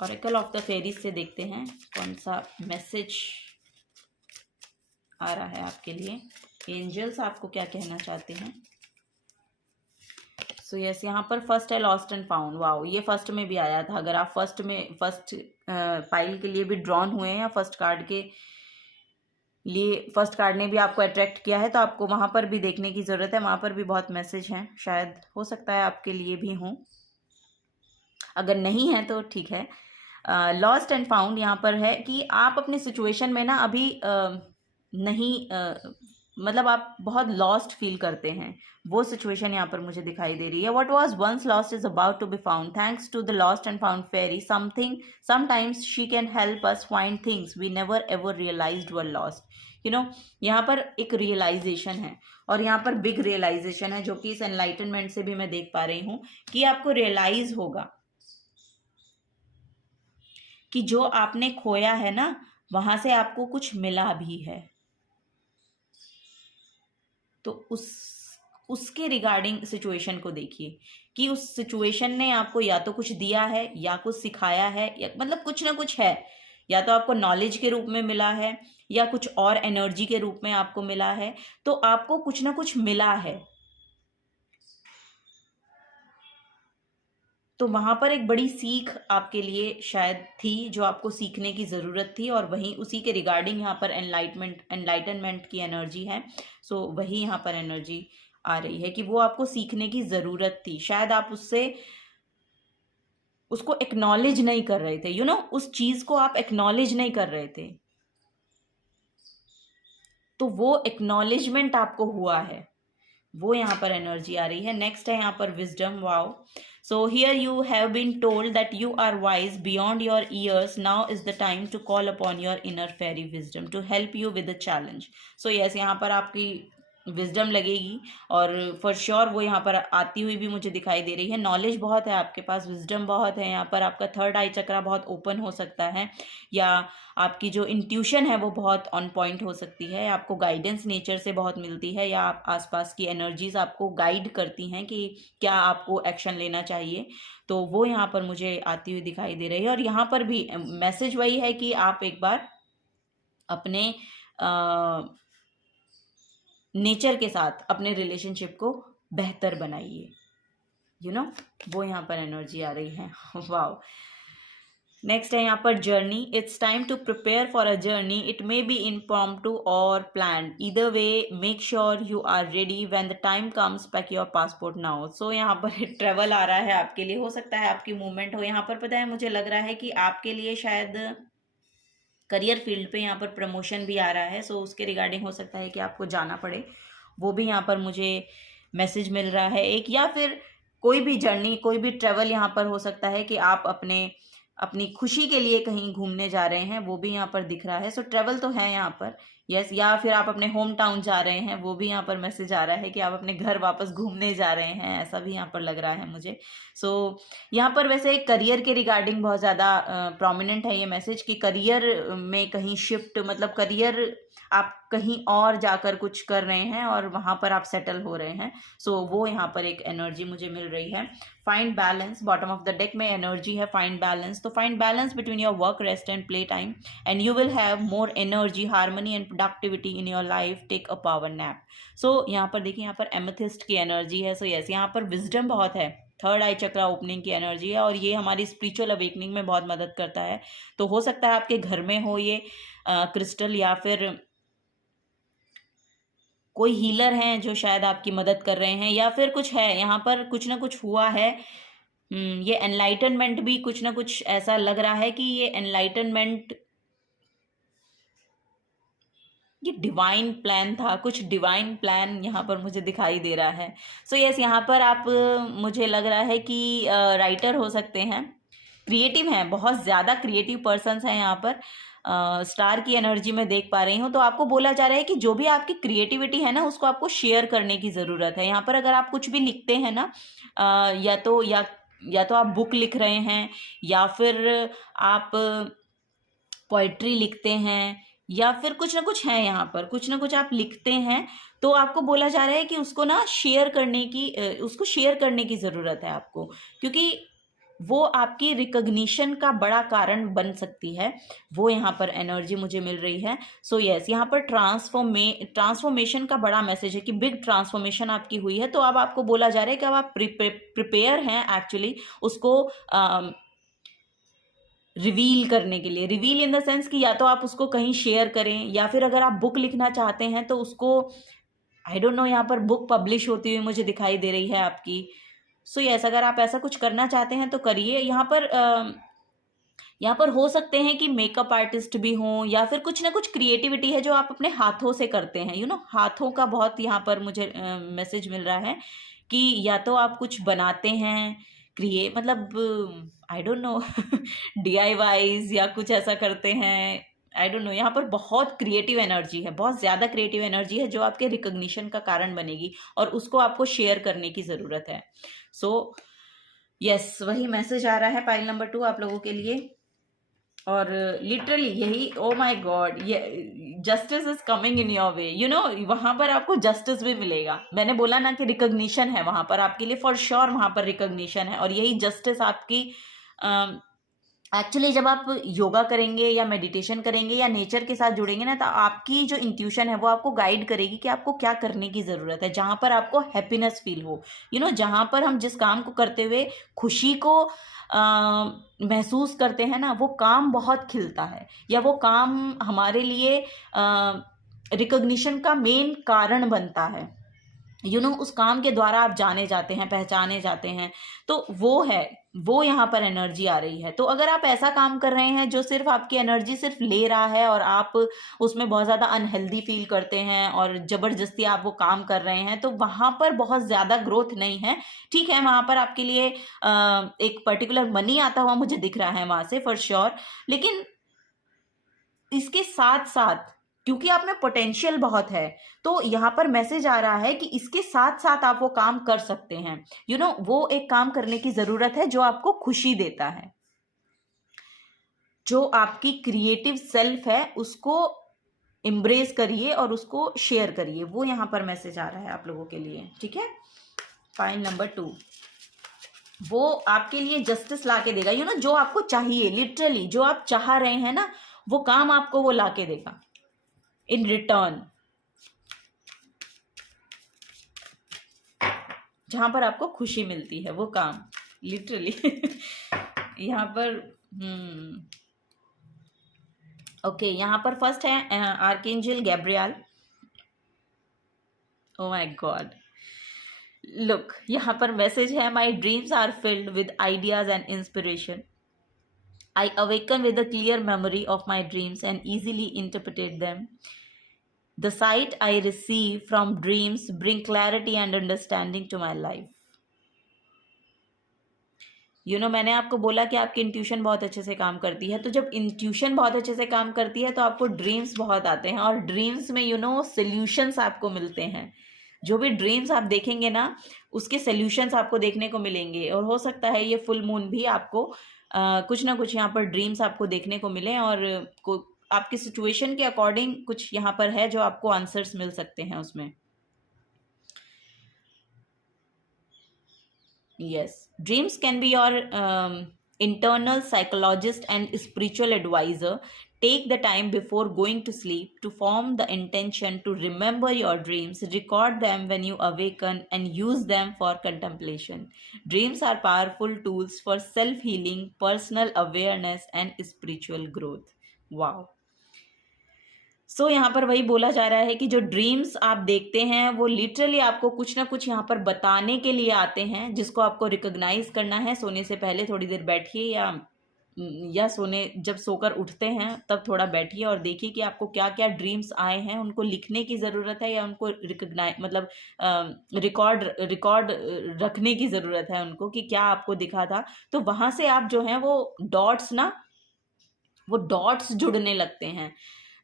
ऑरेकल ऑफ द फेरीज से देखते हैं कौन सा मैसेज आ रहा है आपके लिए। एंजल्स आपको क्या कहना चाहते हैं। सो यस, यहाँ पर फर्स्ट है लॉस्ट एंड फाउंड। वाओ, ये फर्स्ट में भी आया था। अगर आप फर्स्ट पाइल के लिए भी ड्रॉन हुए हैं या फर्स्ट कार्ड के लिए फर्स्ट कार्ड ने भी आपको अट्रैक्ट किया है तो आपको वहाँ पर भी देखने की ज़रूरत है। वहाँ पर भी बहुत मैसेज हैं, शायद हो सकता है आपके लिए भी हों, अगर नहीं है तो ठीक है। लॉस्ट एंड फाउंड यहाँ पर है कि आप अपने सिचुएशन में ना अभी नहीं मतलब आप बहुत लॉस्ट फील करते हैं, वो सिचुएशन यहाँ पर मुझे दिखाई दे रही है। What was once lost is about to be found thanks to the lost and found fairy sometimes she can help us find things we never ever realised were lost. You know, यहाँ पर एक realisation है और यहाँ पर big realisation है जो कि इस एनलाइटनमेंट से भी मैं देख पा रही हूँ कि आपको रियलाइज होगा कि जो आपने खोया है ना वहां से आपको कुछ मिला भी है। तो उसके रिगार्डिंग सिचुएशन को देखिए कि उस सिचुएशन ने आपको या तो कुछ दिया है या कुछ सिखाया है, या मतलब कुछ ना कुछ है, या तो आपको नॉलेज के रूप में मिला है या कुछ और एनर्जी के रूप में आपको मिला है। तो आपको कुछ ना कुछ मिला है। तो वहां पर एक बड़ी सीख आपके लिए शायद थी जो आपको सीखने की ज़रूरत थी, और वहीं उसी के रिगार्डिंग यहाँ पर एनलाइटनमेंट की एनर्जी है। सो वही यहाँ पर एनर्जी आ रही है कि वो आपको सीखने की ज़रूरत थी। शायद आप उसको एक्नॉलेज नहीं कर रहे थे, यू नो, उस चीज़ को आप एक्नॉलेज नहीं कर रहे थे, तो वो एक्नॉलेजमेंट आपको हुआ है, वो यहाँ पर एनर्जी आ रही है। नेक्स्ट है यहाँ पर wisdom. Wow, so here you have been told that you are wise beyond your years, now is the time to call upon your inner fairy wisdom to help you with the challenge. So yes, यहाँ पर आपकी wisdom लगेगी और for sure वो यहाँ पर आती हुई भी मुझे दिखाई दे रही है। नॉलेज बहुत है आपके पास, विजडम बहुत है। यहाँ पर आपका थर्ड आई चक्रा बहुत ओपन हो सकता है, या आपकी जो इंट्यूशन है वो बहुत ऑन पॉइंट हो सकती है। आपको गाइडेंस नेचर से बहुत मिलती है, या आप आसपास की एनर्जीज आपको गाइड करती हैं कि क्या आपको एक्शन लेना चाहिए। तो वो यहाँ पर मुझे आती हुई दिखाई दे रही है। और यहाँ पर भी मैसेज वही है कि आप एक बार अपने नेचर के साथ अपने रिलेशनशिप को बेहतर बनाइए, यू नो, वो यहाँ पर एनर्जी आ रही है। वाओ, नेक्स्ट है यहाँ पर journey. It's time to prepare for a journey, it may be impromptu और plan, either way make sure you are ready when the time comes, pack your passport now. So यहाँ पर travel आ रहा है आपके लिए, हो सकता है आपकी मूवमेंट हो। यहाँ पर पता है मुझे लग रहा है कि आपके लिए शायद करियर फील्ड पे यहाँ पर प्रमोशन भी आ रहा है। सो उसके रिगार्डिंग हो सकता है कि आपको जाना पड़े, वो भी यहाँ पर मुझे मैसेज मिल रहा है एक। या फिर कोई भी जर्नी, कोई भी ट्रैवल यहाँ पर हो सकता है कि आप अपनी खुशी के लिए कहीं घूमने जा रहे हैं, वो भी यहाँ पर दिख रहा है। सो ट्रैवल तो है यहाँ पर, यस। या फिर आप अपने होम टाउन जा रहे हैं, वो भी यहाँ पर मैसेज आ रहा है कि आप अपने घर वापस घूमने जा रहे हैं, ऐसा भी यहाँ पर लग रहा है मुझे। सो यहाँ पर वैसे करियर के रिगार्डिंग बहुत ज़्यादा प्रोमिनेंट है ये मैसेज कि करियर में कहीं शिफ्ट, मतलब करियर आप कहीं और जाकर कुछ कर रहे हैं और वहाँ पर आप सेटल हो रहे हैं। सो वो यहाँ पर एक एनर्जी मुझे मिल रही है। Find balance, bottom of the deck में एनर्जी है फाइंड बैलेंस। तो find balance between your work, rest and play time and you will have more energy, harmony and productivity in your life. Take a power nap. So यहाँ पर देखिए, यहाँ पर amethyst की energy है। सो yes, यहाँ पर विजडम बहुत है, थर्ड आई चक्रा ओपनिंग की एनर्जी है, और ये हमारी स्पिरिचुअल अवेकनिंग में बहुत मदद करता है। तो हो सकता है आपके घर में हो ये क्रिस्टल, या फिर कोई हीलर हैं जो शायद आपकी मदद कर रहे हैं, या फिर कुछ है यहाँ पर, कुछ ना कुछ हुआ है। ये एनलाइटनमेंट भी कुछ ना कुछ ऐसा लग रहा है कि ये एनलाइटनमेंट ये डिवाइन प्लान था, कुछ डिवाइन प्लान यहाँ पर मुझे दिखाई दे रहा है। सो यस, यहाँ पर आप मुझे लग रहा है कि राइटर हो सकते हैं, क्रिएटिव हैं, बहुत ज़्यादा क्रिएटिव पर्सन्स हैं यहाँ पर। स्टार की एनर्जी में देख पा रही हूँ। तो आपको बोला जा रहा है कि जो भी आपकी क्रिएटिविटी है ना, उसको आपको शेयर करने की ज़रूरत है। यहाँ पर अगर आप कुछ भी लिखते हैं ना, या तो आप बुक लिख रहे हैं, या फिर आप पोइट्री लिखते हैं, या फिर कुछ ना कुछ है, यहाँ पर कुछ ना कुछ आप लिखते हैं, तो आपको बोला जा रहा है कि उसको ना उसको शेयर करने की ज़रूरत है आपको, क्योंकि वो आपकी रिकग्निशन का बड़ा कारण बन सकती है। वो यहाँ पर एनर्जी मुझे मिल रही है। सो यस, यहाँ पर ट्रांसफॉर्मेशन का बड़ा मैसेज है कि बिग ट्रांसफॉर्मेशन आपकी हुई है। तो अब आपको बोला जा रहा है कि अब आप प्रिपेयर हैं एक्चुअली उसको रिवील करने के लिए। रिवील इन द सेंस कि या तो आप उसको कहीं शेयर करें, या फिर अगर आप बुक लिखना चाहते हैं तो उसको, आई डोंट नो, यहाँ पर बुक पब्लिश होती हुई मुझे दिखाई दे रही है आपकी। सो यस, अगर आप ऐसा कुछ करना चाहते हैं तो करिए। यहाँ पर हो सकते हैं कि मेकअप आर्टिस्ट भी हों, या फिर कुछ ना कुछ क्रिएटिविटी है जो आप अपने हाथों से करते हैं। हाथों का बहुत यहाँ पर मुझे मैसेज मिल रहा है कि या तो आप कुछ बनाते हैं, मतलब आई डोंट नो DIYs या कुछ ऐसा करते हैं, आई डोंट नो। यहाँ पर बहुत क्रिएटिव एनर्जी है, बहुत ज़्यादा क्रिएटिव एनर्जी है जो आपके रिकग्निशन का कारण बनेगी, और उसको आपको शेयर करने की ज़रूरत है। सो यस, वही मैसेज आ रहा है पाइल नंबर 2 आप लोगों के लिए। और लिटरली यही, ओ माय गॉड, ये justice is coming in your way. वहां पर आपको जस्टिस भी मिलेगा। मैंने बोला ना कि रिकग्निशन है वहां पर आपके लिए, फॉर श्योर वहां पर रिकग्निशन है। और यही जस्टिस आपकी, एक्चुअली जब आप योगा करेंगे या मेडिटेशन करेंगे या नेचर के साथ जुड़ेंगे ना, तो आपकी जो इंट्यूशन है वो आपको गाइड करेगी कि आपको क्या करने की ज़रूरत है, जहाँ पर आपको हैप्पीनेस फील हो। जहाँ पर हम जिस काम को करते हुए खुशी को महसूस करते हैं ना, वो काम बहुत खिलता है, या वो काम हमारे लिए रिकग्निशन का मेन कारण बनता है। उस काम के द्वारा आप जाने जाते हैं, पहचाने जाते हैं। तो वो यहाँ पर एनर्जी आ रही है। तो अगर आप ऐसा काम कर रहे हैं जो सिर्फ आपकी एनर्जी सिर्फ ले रहा है, और आप उसमें बहुत ज़्यादा अनहेल्दी फील करते हैं, और ज़बरदस्ती आप वो काम कर रहे हैं, तो वहाँ पर बहुत ज़्यादा ग्रोथ नहीं है। ठीक है, वहाँ पर आपके लिए एक पर्टिकुलर मनी आता हुआ मुझे दिख रहा है वहाँ से, फॉर श्योर। लेकिन इसके साथ साथ, क्योंकि आप में पोटेंशियल बहुत है, तो यहाँ पर मैसेज आ रहा है कि इसके साथ साथ आप वो काम कर सकते हैं। वो एक काम करने की जरूरत है जो आपको खुशी देता है, जो आपकी क्रिएटिव सेल्फ है, उसको एम्ब्रेस करिए और उसको शेयर करिए। वो यहाँ पर मैसेज आ रहा है आप लोगों के लिए। ठीक है, पॉइंट नंबर 2, वो आपके लिए जस्टिस ला के देगा। जो आपको चाहिए, लिटरली जो आप चाह रहे हैं ना, वो काम आपको वो ला के देगा इन रिटर्न, जहां पर आपको खुशी मिलती है वो काम, लिटरली यहाँ पर ओके, यहाँ पर फर्स्ट है archangel Gabriel. Oh my god, look, यहाँ पर मैसेज है, my dreams are filled with ideas and inspiration. I awaken with a clear memory of my dreams and easily interpret them. The sight I receive from dreams bring clarity and understanding to my life. मैंने आपको बोला कि आपकी intuition बहुत अच्छे से काम करती है। तो जब इंट्यूशन बहुत अच्छे से काम करती है तो आपको ड्रीम्स बहुत आते हैं, और ड्रीम्स में सॉल्यूशंस आपको मिलते हैं। जो भी ड्रीम्स आप देखेंगे ना, उसके सॉल्यूशंस आपको देखने को मिलेंगे। और हो सकता है ये फुल मून भी आपको कुछ ना कुछ यहाँ पर ड्रीम्स आपको देखने को मिले, और आपकी सिचुएशन के अकॉर्डिंग कुछ यहाँ पर है जो आपको आंसर्स मिल सकते हैं उसमें। Yes, dreams can be your internal psychologist and spiritual advisor. Take the time before going to sleep to form the intention to remember your dreams, record them when you awaken, and use them for contemplation. Dreams are powerful tools for self-healing, personal awareness, and spiritual growth. Wow. सो यहाँ पर वही बोला जा रहा है कि जो dreams आप देखते हैं वो लिटरली आपको कुछ ना कुछ यहाँ पर बताने के लिए आते हैं, जिसको आपको रिकॉग्नाइज करना है। सोने से पहले थोड़ी देर बैठिए या या जब सोकर उठते हैं तब थोड़ा बैठिए और देखिए कि आपको क्या क्या ड्रीम्स आए हैं, उनको लिखने की ज़रूरत है या उनको मतलब रिकॉर्ड रिकॉर्ड रखने की ज़रूरत है उनको, कि क्या आपको दिखा था। तो वहाँ से आप जो हैं वो डॉट्स जुड़ने लगते हैं।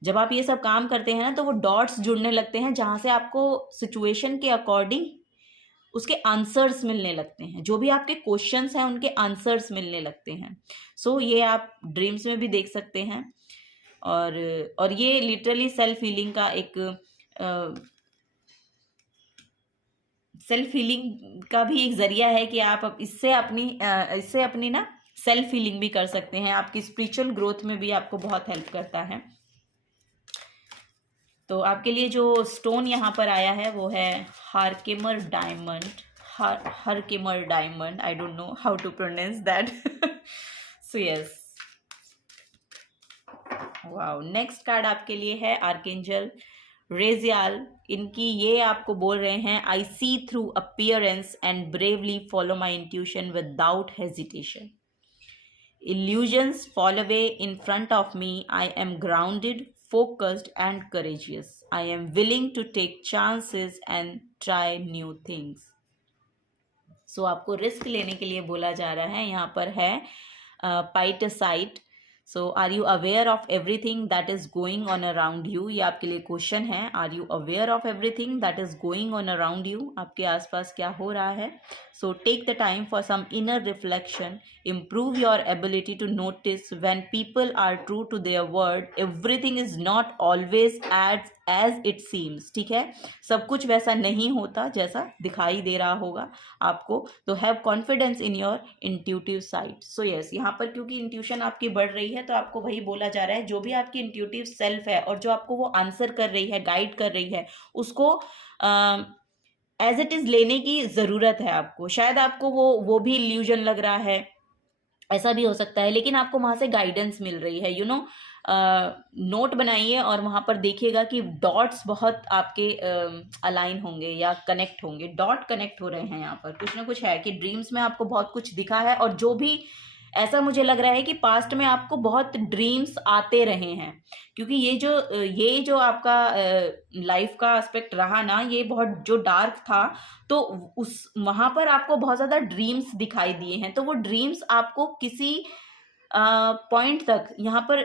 जब आप ये सब काम करते हैं ना तो वो डॉट्स जुड़ने लगते हैं, जहाँ से आपको सिचुएशन के अकॉर्डिंग उसके आंसर्स मिलने लगते हैं, जो भी आपके क्वेश्चंस हैं उनके आंसर्स मिलने लगते हैं। सो ये आप ड्रीम्स में भी देख सकते हैं। और ये लिटरली सेल्फ हीलिंग का भी एक जरिया है कि आप इससे अपनी ना सेल्फ हीलिंग भी कर सकते हैं। आपकी स्पिरिचुअल ग्रोथ में भी आपको बहुत हेल्प करता है। तो आपके लिए जो स्टोन यहाँ पर आया है वो है Herkimer diamond. Herkimer diamond, I don't know how to pronounce that. So yes, wow. Next card आपके लिए है आर्केंजल रेजियाल। इनकी ये आपको बोल रहे हैं, I see through appearance and bravely follow my intuition without hesitation. Illusions fall away in front of me. I am grounded, focused, and courageous. I am willing to take chances and try new things. So आपको risk लेने के लिए बोला जा रहा है। यहाँ पर है pietersite. So are you aware of everything that is going on around you. ये आपके लिए क्वेश्चन है, are you aware of everything that is going on around you. आपके आसपास क्या हो रहा है। So take the time for some inner reflection, improve your ability to notice when people are true to their word. Everything is not always as it seems. ठीक है, सब कुछ वैसा नहीं होता जैसा दिखाई दे रहा होगा आपको। तो have confidence in your intuitive side. So yes, यहाँ पर क्योंकि इंट्यूशन आपकी बढ़ रही है तो आपको वही बोला जा रहा है, जो भी आपकी इंट्यूटिव सेल्फ है और जो आपको वो आंसर कर रही है, गाइड कर रही है, उसको एज इट इज लेने की ज़रूरत है आपको। शायद आपको वो भी इल्यूजन लग रहा है, ऐसा भी हो सकता है, लेकिन आपको वहाँ से गाइडेंस मिल रही है। नोट बनाइए और वहाँ पर देखिएगा कि डॉट्स बहुत आपके अलाइन होंगे या कनेक्ट होंगे। डॉट कनेक्ट हो रहे हैं यहाँ पर, कुछ ना कुछ है कि ड्रीम्स में आपको बहुत कुछ दिखा है। और जो भी ऐसा मुझे लग रहा है कि पास्ट में आपको बहुत ड्रीम्स आते रहे हैं, क्योंकि ये जो आपका लाइफ का एस्पेक्ट रहा ना, ये बहुत जो डार्क था, तो वहां पर आपको बहुत ज्यादा ड्रीम्स दिखाई दिए हैं। तो वो ड्रीम्स आपको किसी पॉइंट तक, यहाँ पर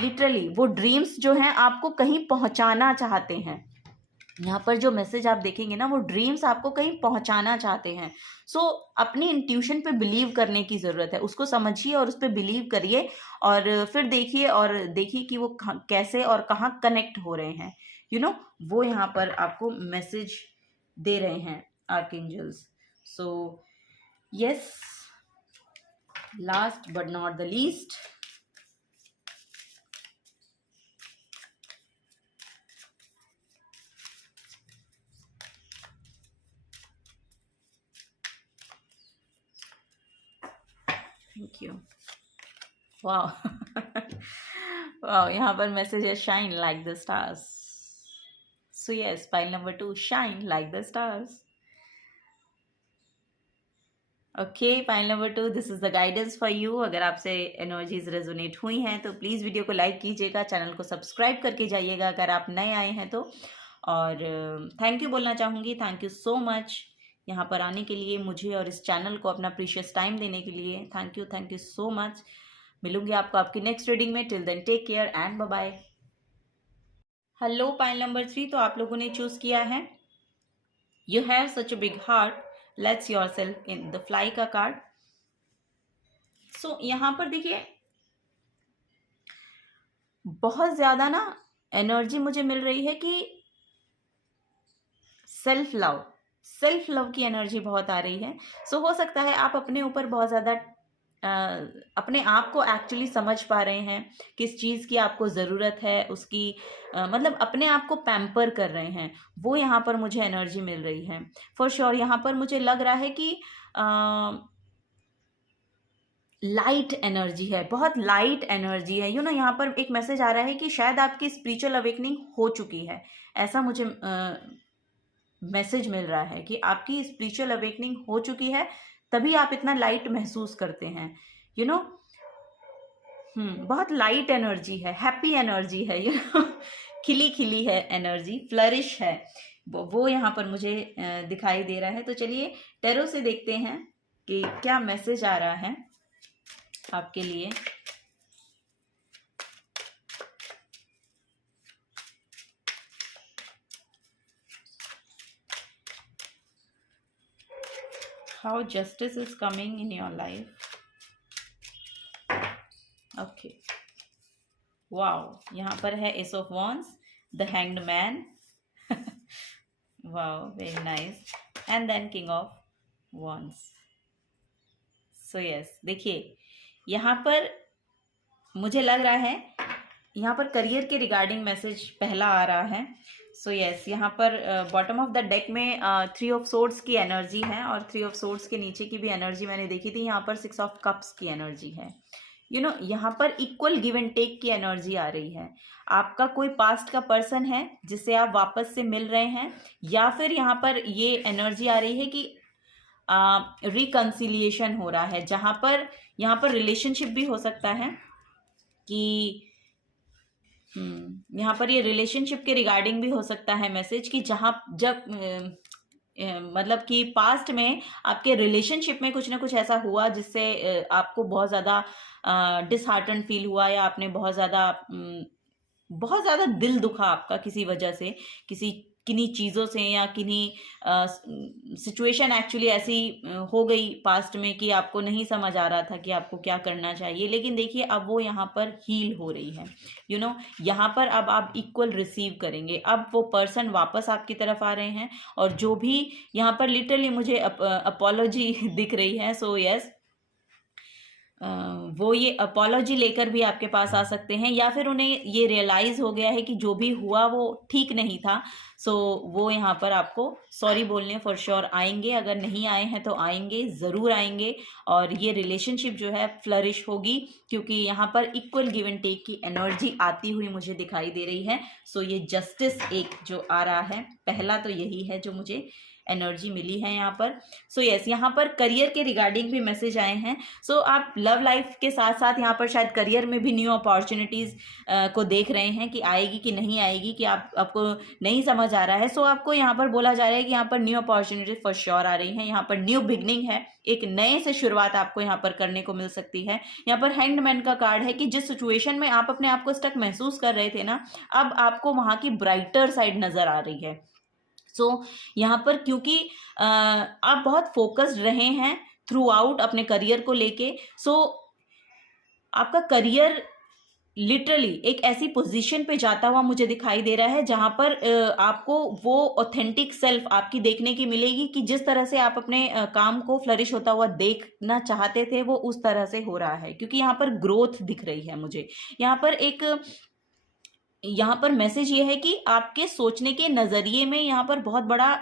लिटरली वो ड्रीम्स जो हैं आपको कहीं पहुंचाना चाहते हैं। यहाँ पर जो मैसेज आप देखेंगे ना, वो ड्रीम्स आपको कहीं पहुंचाना चाहते हैं। सो अपनी इंट्यूशन पे बिलीव करने की ज़रूरत है, उसको समझिए और उस पर बिलीव करिए और फिर देखिए कि वो कैसे और कहाँ कनेक्ट हो रहे हैं। वो यहाँ पर आपको मैसेज दे रहे हैं archangels. So yes, last but not the least, thank you. Wow. Wow, यहाँ पर मैसेज है, shine like the stars. So yes, pile number 2, shine like the stars. Okay, pile number 2, this is the guidance for you. अगर आपसे energies resonate हुई हैं तो please video को like कीजिएगा, चैनल को सब्सक्राइब करके जाइएगा अगर आप नए आए हैं तो। और थैंक यू बोलना चाहूँगी, थैंक यू सो मच यहाँ पर आने के लिए, मुझे और इस चैनल को अपना प्रीशियस टाइम देने के लिए। Thank you so much. मिलूंगी आपको आपकी नेक्स्ट रीडिंग में। Till then take care and bye bye. Hello pile number 3, तो आप लोगों ने चूज किया है, you have such a big heart, let's yourself in the fly का कार्ड। सो यहाँ पर देखिए, बहुत ज्यादा ना एनर्जी मुझे मिल रही है कि सेल्फ लव की एनर्जी बहुत आ रही है। सो हो सकता है आप अपने ऊपर बहुत ज़्यादा अपने आप को एक्चुअली समझ पा रहे हैं, किस चीज़ की आपको ज़रूरत है, उसकी मतलब अपने आप को पैम्पर कर रहे हैं, वो यहाँ पर मुझे एनर्जी मिल रही है फॉर श्योर। यहाँ पर मुझे लग रहा है कि लाइट एनर्जी है, बहुत लाइट एनर्जी है। यहाँ पर एक मैसेज आ रहा है कि शायद आपकी स्पिरिचुअल अवेकनिंग हो चुकी है, ऐसा मुझे मैसेज मिल रहा है कि आपकी स्पिरिचुअल अवेकनिंग हो चुकी है, तभी आप इतना लाइट महसूस करते हैं। बहुत लाइट एनर्जी है, हैप्पी एनर्जी है, यू नो, खिली खिली है एनर्जी, फ्लरिश है, वो यहाँ पर मुझे दिखाई दे रहा है। तो चलिए टैरो से देखते हैं कि क्या मैसेज आ रहा है आपके लिए। How justice is coming in your life. Okay, wow, यहाँ पर है ace of wands, the hanged man, wow, very nice, and then king of wands. So yes, देखिए यहाँ पर मुझे लग रहा है यहाँ पर करियर के रिगार्डिंग मैसेज पहला आ रहा है। सो यस, यहाँ पर बॉटम ऑफ द डेक में 3 ऑफ सोर्ड्स की एनर्जी है, और 3 ऑफ सोर्ड्स के नीचे की भी एनर्जी मैंने देखी थी, यहाँ पर 6 ऑफ कप्स की एनर्जी है। यू नो, यहाँ पर इक्वल गिव एंड टेक की एनर्जी आ रही है। आपका कोई पास्ट का पर्सन है जिससे आप वापस से मिल रहे हैं, या फिर यहाँ पर ये एनर्जी आ रही है कि रिकंसिलिएशन हो रहा है, जहाँ पर यहाँ पर रिलेशनशिप भी हो सकता है कि यहाँ पर ये रिलेशनशिप के रिगार्डिंग भी हो सकता है मैसेज, कि जहाँ जब मतलब कि पास्ट में आपके रिलेशनशिप में कुछ ना कुछ ऐसा हुआ जिससे आपको बहुत ज़्यादा डिसहार्टन फील हुआ, या आपने बहुत ज़्यादा दिल दुखा आपका किसी वजह से, किन्हीं चीज़ों से, या किन्हीं सिचुएशन एक्चुअली ऐसी हो गई पास्ट में कि आपको नहीं समझ आ रहा था कि आपको क्या करना चाहिए। लेकिन देखिए अब वो यहाँ पर हील हो रही है, यू नो, यहाँ पर अब आप इक्वल रिसीव करेंगे। अब वो पर्सन वापस आपकी तरफ आ रहे हैं, और जो भी यहाँ पर लिटरली मुझे अपॉलॉजी दिख रही है। सो यस, वो ये अपॉलॉजी लेकर भी आपके पास आ सकते हैं, या फिर उन्हें ये रियलाइज़ हो गया है कि जो भी हुआ वो ठीक नहीं था। सो वो यहाँ पर आपको सॉरी बोलने फॉर श्योर आएंगे। अगर नहीं आए हैं तो आएंगे, ज़रूर आएंगे, और ये रिलेशनशिप जो है फ्लरिश होगी, क्योंकि यहाँ पर इक्वल गिव एंड टेक की एनर्जी आती हुई मुझे दिखाई दे रही है। सो ये जस्टिस एक जो आ रहा है, पहला तो यही है जो मुझे एनर्जी मिली है यहाँ पर। सो यस, यहाँ पर करियर के रिगार्डिंग भी मैसेज आए हैं। सो आप लव लाइफ के साथ साथ यहाँ पर शायद करियर में भी न्यू अपॉर्चुनिटीज़ को देख रहे हैं कि आएगी कि नहीं आएगी, कि आपको नहीं समझ आ रहा है। सो आपको यहाँ पर बोला जा रहा है कि यहाँ पर न्यू अपॉर्चुनिटीज फॉर श्योर आ रही हैं। यहाँ पर न्यू बिगनिंग है, एक नए से शुरुआत आपको यहाँ पर करने को मिल सकती है। यहाँ पर हैंग्ड मैन का कार्ड है कि जिस सिचुएशन में आप अपने आप को स्टक महसूस कर रहे थे ना, अब आपको वहाँ की ब्राइटर साइड नज़र आ रही है। सो यहाँ पर क्योंकि आप बहुत फोकस्ड रहे हैं थ्रू आउट अपने करियर को लेके, सो आपका करियर लिटरली एक ऐसी पोजीशन पे जाता हुआ मुझे दिखाई दे रहा है जहाँ पर आपको वो ऑथेंटिक सेल्फ आपकी देखने की मिलेगी, कि जिस तरह से आप अपने काम को फ्लरिश होता हुआ देखना चाहते थे वो उस तरह से हो रहा है। क्योंकि यहाँ पर ग्रोथ दिख रही है मुझे। यहाँ पर मैसेज ये है कि आपके सोचने के नज़रिए में यहाँ पर बहुत बड़ा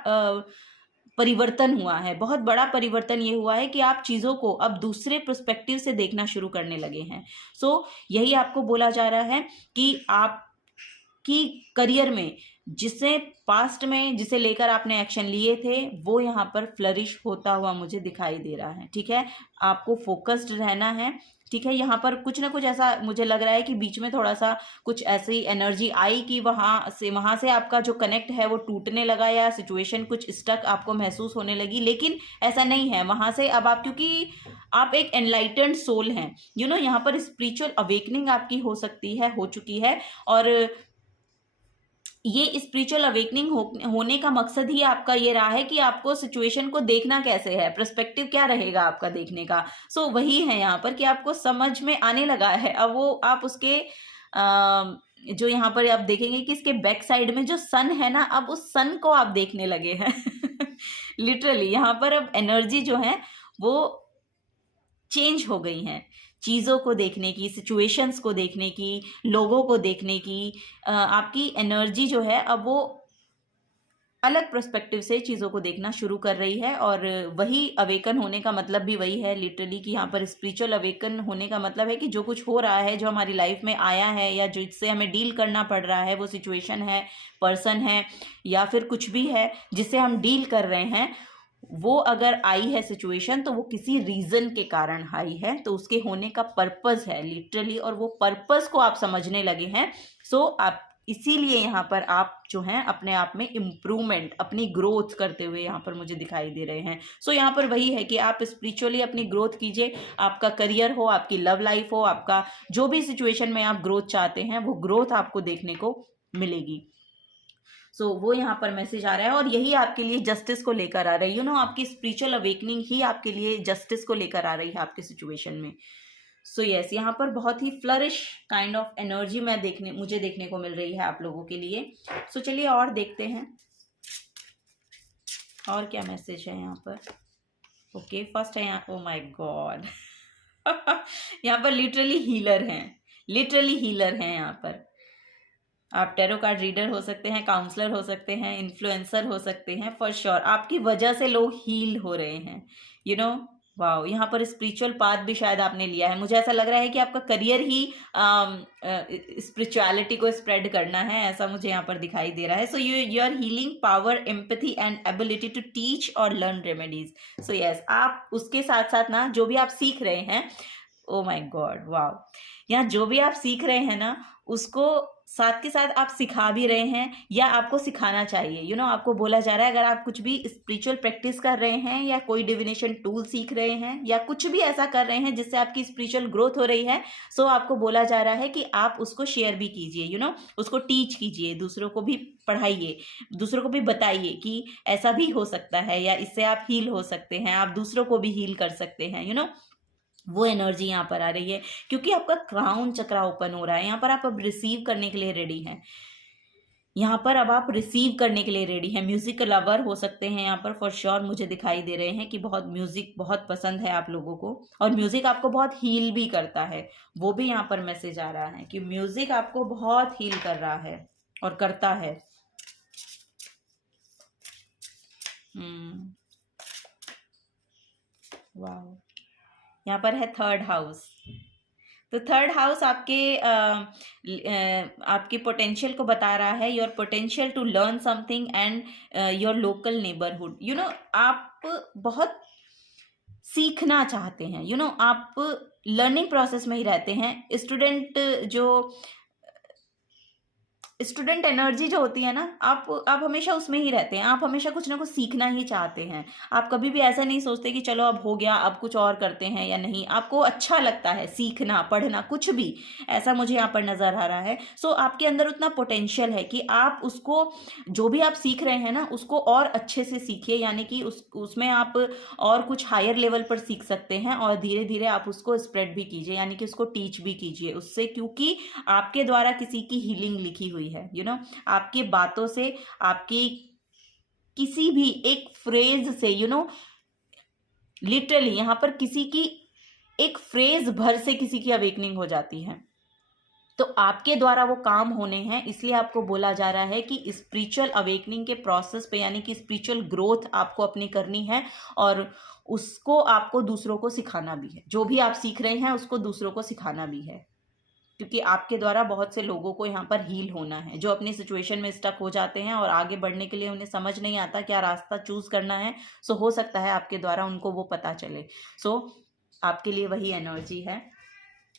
परिवर्तन हुआ है। बहुत बड़ा परिवर्तन ये हुआ है कि आप चीज़ों को अब दूसरे पर्सपेक्टिव से देखना शुरू करने लगे हैं। सो यही आपको बोला जा रहा है कि आपकी करियर में जिसे पास्ट में जिसे लेकर आपने एक्शन लिए थे वो यहाँ पर फ्लरिश होता हुआ मुझे दिखाई दे रहा है। ठीक है, आपको फोकस्ड रहना है। ठीक है, यहाँ पर कुछ ना कुछ ऐसा मुझे लग रहा है कि बीच में थोड़ा सा कुछ ऐसी एनर्जी आई कि वहाँ से आपका जो कनेक्ट है वो टूटने लगा, या सिचुएशन कुछ स्टक आपको महसूस होने लगी। लेकिन ऐसा नहीं है, वहाँ से अब आप, क्योंकि आप एक एनलाइटेंड सोल हैं, यू नो, यहाँ पर स्पिरिचुअल अवेकनिंग आपकी हो सकती है, हो चुकी है। और ये स्पिरिचुअल अवेकनिंग होने का मकसद ही आपका ये रहा है कि आपको सिचुएशन को देखना कैसे है, पर्सपेक्टिव क्या रहेगा आपका देखने का। सो वही है यहाँ पर कि आपको समझ में आने लगा है। अब वो आप उसके जो यहाँ पर आप देखेंगे कि इसके बैक साइड में जो सन है ना, अब उस सन को आप देखने लगे हैं। लिटरली यहाँ पर अब एनर्जी जो है वो चेंज हो गई हैं, चीज़ों को देखने की, सिचुएशंस को देखने की, लोगों को देखने की। आपकी एनर्जी जो है अब वो अलग पर्सपेक्टिव से चीज़ों को देखना शुरू कर रही है। और वही अवेकन होने का मतलब भी वही है लिटरली, कि यहाँ पर स्पिरिचुअल अवेकन होने का मतलब है कि जो कुछ हो रहा है, जो हमारी लाइफ में आया है, या जिससे हमें डील करना पड़ रहा है, वो सिचुएशन है, पर्सन है, या फिर कुछ भी है जिससे हम डील कर रहे हैं, वो अगर आई है सिचुएशन तो वो किसी रीजन के कारण आई है, तो उसके होने का पर्पस है लिटरली, और वो पर्पस को आप समझने लगे हैं। सो आप इसीलिए यहाँ पर आप जो हैं अपने आप में इम्प्रूवमेंट, अपनी ग्रोथ करते हुए यहाँ पर मुझे दिखाई दे रहे हैं। सो यहाँ पर वही है कि आप स्पिरिचुअली अपनी ग्रोथ कीजिए, आपका करियर हो, आपकी लव लाइफ हो, आपका जो भी सिचुएशन में आप ग्रोथ चाहते हैं वो ग्रोथ आपको देखने को मिलेगी। सो वो यहाँ पर मैसेज आ रहा है, और यही आपके लिए जस्टिस को लेकर आ रही है। आपकी स्पिरिचुअल अवेकनिंग ही आपके लिए जस्टिस को लेकर आ रही है आपके सिचुएशन में। सो यस, यहाँ पर बहुत ही फ्लरिश काइंड ऑफ एनर्जी मुझे देखने को मिल रही है आप लोगों के लिए। सो चलिए और देखते हैं और क्या मैसेज है यहाँ पर। ओके, फर्स्ट है यहाँ, ओ माय गॉड यहाँ पर लिटरली हीलर हैं यहाँ पर। आप टैरो कार्ड रीडर हो सकते हैं, काउंसलर हो सकते हैं, इन्फ्लुएंसर हो सकते हैं, फॉर श्योर आपकी वजह से लोग हील हो रहे हैं। वाओ, यहाँ पर स्पिरिचुअल पाथ भी शायद आपने लिया है। मुझे ऐसा लग रहा है कि आपका करियर ही स्पिरिचुअलिटी को स्प्रेड करना है, ऐसा मुझे यहाँ पर दिखाई दे रहा है। So you are healing power, empathy and ability to teach और लर्न रेमेडीज। सो यस, आप उसके साथ साथ ना जो भी आप सीख रहे हैं, ओ माय गॉड वाओ, यहाँ जो भी आप सीख रहे हैं ना उसको साथ के साथ आप सिखा भी रहे हैं, या आपको सिखाना चाहिए। आपको बोला जा रहा है अगर आप कुछ भी स्पिरिचुअल प्रैक्टिस कर रहे हैं, या कोई डिविनेशन टूल सीख रहे हैं, या कुछ भी ऐसा कर रहे हैं जिससे आपकी स्पिरिचुअल ग्रोथ हो रही है, सो आपको बोला जा रहा है कि आप उसको शेयर भी कीजिए, उसको टीच कीजिए, दूसरों को भी पढ़ाइए, दूसरों को भी बताइए कि ऐसा भी हो सकता है, या इससे आप हील हो सकते हैं, आप दूसरों को भी हील कर सकते हैं। वो एनर्जी यहाँ पर आ रही है, क्योंकि आपका क्राउन चक्रा ओपन हो रहा है। यहाँ पर आप अब रिसीव करने के लिए रेडी हैं। यहाँ पर अब आप रिसीव करने के लिए रेडी हैं। म्यूजिक लवर हो सकते हैं यहाँ पर, फॉर श्योर मुझे दिखाई दे रहे हैं कि बहुत म्यूजिक बहुत पसंद है आप लोगों को, और म्यूजिक आपको बहुत हील भी करता है। वो भी यहाँ पर मैसेज आ रहा है कि म्यूजिक आपको बहुत हील कर रहा है और करता है। वाह, यहाँ पर है थर्ड हाउस। तो थर्ड हाउस आपके पोटेंशियल को बता रहा है, your potential to learn something and your local neighbourhood. आप बहुत सीखना चाहते हैं। आप लर्निंग प्रोसेस में ही रहते हैं। स्टूडेंट एनर्जी जो होती है ना, आप हमेशा उसमें ही रहते हैं। आप हमेशा कुछ ना कुछ सीखना ही चाहते हैं। आप कभी भी ऐसा नहीं सोचते कि चलो अब हो गया, अब कुछ और करते हैं, या नहीं। आपको अच्छा लगता है सीखना, पढ़ना, कुछ भी ऐसा मुझे यहाँ पर नजर आ रहा है। सो आपके अंदर उतना पोटेंशियल है कि आप उसको, जो भी आप सीख रहे हैं ना, उसको और अच्छे से सीखिए, यानी कि उसमें आप और कुछ हायर लेवल पर सीख सकते हैं, और धीरे धीरे आप उसको स्प्रेड भी कीजिए, यानी कि उसको टीच भी कीजिए उससे, क्योंकि आपके द्वारा किसी की हीलिंग लिखी हुई है। आपकी बातों से, आपकी किसी भी एक फ्रेज से, लिटरली यहां पर किसी की एक फ्रेज भर से किसी की अवेकनिंग हो जाती है। तो आपके द्वारा वो काम होने हैं, इसलिए आपको बोला जा रहा है कि स्पिरिचुअल अवेकनिंग के प्रोसेस पे, यानी कि स्पिरिचुअल ग्रोथ आपको अपनी करनी है, और उसको आपको दूसरों को सिखाना भी है। जो भी आप सीख रहे हैं उसको दूसरों को सिखाना भी है, क्योंकि आपके द्वारा बहुत से लोगों को यहाँ पर हील होना है, जो अपनी सिचुएशन में स्टक हो जाते हैं और आगे बढ़ने के लिए उन्हें समझ नहीं आता क्या रास्ता चूज करना है। सो हो सकता है आपके द्वारा उनको वो पता चले। सो आपके लिए वही एनर्जी है,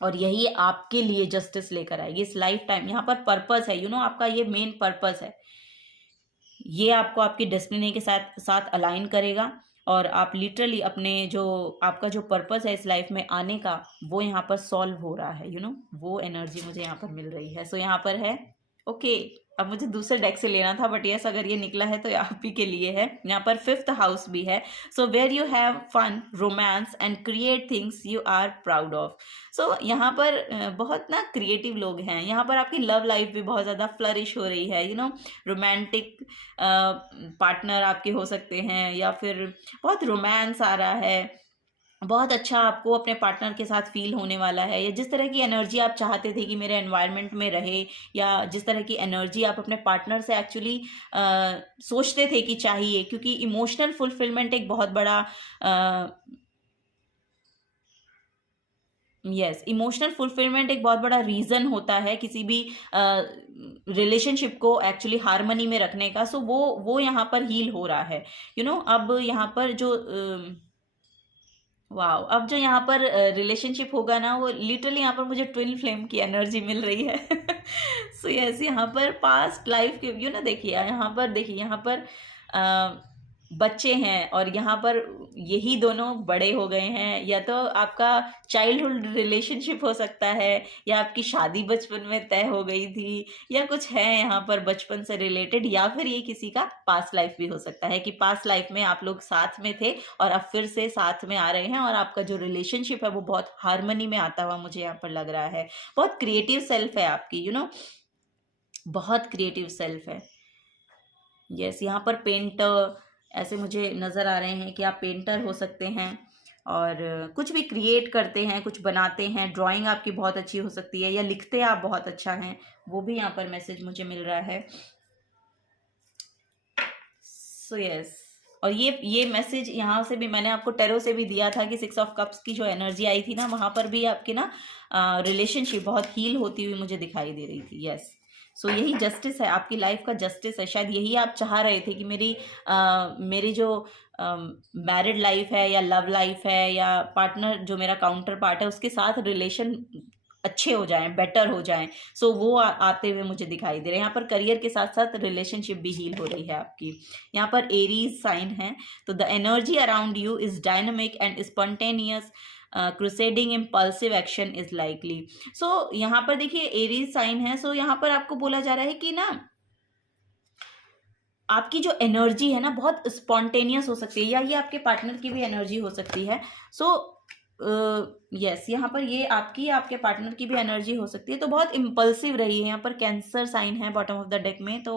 और यही आपके लिए जस्टिस लेकर आएगी इस लाइफ टाइम। यहाँ पर पर्पस है, आपका ये मेन पर्पस है। ये आपको आपकी डेस्टिनी के साथ साथ अलाइन करेगा, और आप लिटरली अपने आपका जो पर्पस है इस लाइफ में आने का, वो यहाँ पर सॉल्व हो रहा है। वो एनर्जी मुझे यहाँ पर मिल रही है। सो यहाँ पर है, ओके, अब मुझे दूसरे डेक से लेना था, बट यस, अगर ये निकला है तो आप ही के लिए है। यहाँ पर फिफ्थ हाउस भी है। So where you have fun, romance and create things you are proud of. So यहाँ पर बहुत ना क्रिएटिव लोग हैं। यहाँ पर आपकी लव लाइफ भी बहुत ज़्यादा फ्लरिश हो रही है। रोमांटिक पार्टनर आपके हो सकते हैं, या फिर बहुत रोमांस आ रहा है, बहुत अच्छा आपको अपने पार्टनर के साथ फील होने वाला है, या जिस तरह की एनर्जी आप चाहते थे कि मेरे एनवायरनमेंट में रहे, या जिस तरह की एनर्जी आप अपने पार्टनर से एक्चुअली सोचते थे कि चाहिए, क्योंकि इमोशनल फुलफिलमेंट एक बहुत बड़ा यस, इमोशनल फुलफिलमेंट एक बहुत बड़ा रीज़न होता है किसी भी रिलेशनशिप को एक्चुअली हार्मनी में रखने का। सो वो यहाँ पर हील हो रहा है। अब यहाँ पर जो वाओ, अब जो यहाँ पर रिलेशनशिप होगा ना, वो लिटरली यहाँ पर मुझे ट्विन फ्लेम की एनर्जी मिल रही है। सो यस, यहाँ पर पास्ट लाइफ के देखिए, यहाँ पर बच्चे हैं और यहाँ पर यही दोनों बड़े हो गए हैं। या तो आपका चाइल्डहुड रिलेशनशिप हो सकता है, या आपकी शादी बचपन में तय हो गई थी, या कुछ है यहाँ पर बचपन से रिलेटेड, या फिर ये किसी का पास्ट लाइफ भी हो सकता है कि पास्ट लाइफ में आप लोग साथ में थे और अब फिर से साथ में आ रहे हैं, और आपका जो रिलेशनशिप है वो बहुत हार्मनी में आता हुआ मुझे यहाँ पर लग रहा है। बहुत क्रिएटिव सेल्फ है आपकी, बहुत क्रिएटिव सेल्फ है। यस, यहाँ पर पेंटर ऐसे मुझे नज़र आ रहे हैं कि आप पेंटर हो सकते हैं और कुछ भी क्रिएट करते हैं, कुछ बनाते हैं। ड्राइंग आपकी बहुत अच्छी हो सकती है, या लिखते आप बहुत अच्छा हैं, वो भी यहाँ पर मैसेज मुझे मिल रहा है। सो यस, और ये मैसेज यहाँ से भी मैंने आपको टेरो से भी दिया था कि 6 ऑफ कप्स की जो एनर्जी आई थी ना, वहाँ पर भी आपकी ना रिलेशनशिप बहुत हील होती हुई मुझे दिखाई दे रही थी। यस, सो यही जस्टिस है, आपकी लाइफ का जस्टिस है। शायद यही आप चाह रहे थे कि मेरी जो मैरिड लाइफ है या लव लाइफ है या पार्टनर जो मेरा काउंटर पार्ट है उसके साथ रिलेशन अच्छे हो जाएं, बेटर हो जाएं। सो वो आते हुए मुझे दिखाई दे रहे हैं। यहाँ पर करियर के साथ साथ रिलेशनशिप भी हील हो रही है आपकी। यहाँ पर एरीज साइन है, तो the energy around you is dynamic and spontaneous, crusading impulsive action is likely. So यहाँ पर देखिए एरीज साइन है। सो यहाँ पर आपको बोला जा रहा है कि ना आपकी जो एनर्जी है ना बहुत स्पॉन्टेनियस हो सकती है, या ये आपके पार्टनर की भी एनर्जी हो सकती है। सो यस, यहाँ पर ये आपके पार्टनर की भी एनर्जी हो सकती है। तो बहुत इम्पल्सिव रही है। यहाँ पर कैंसर साइन है बॉटम ऑफ द डेक में, तो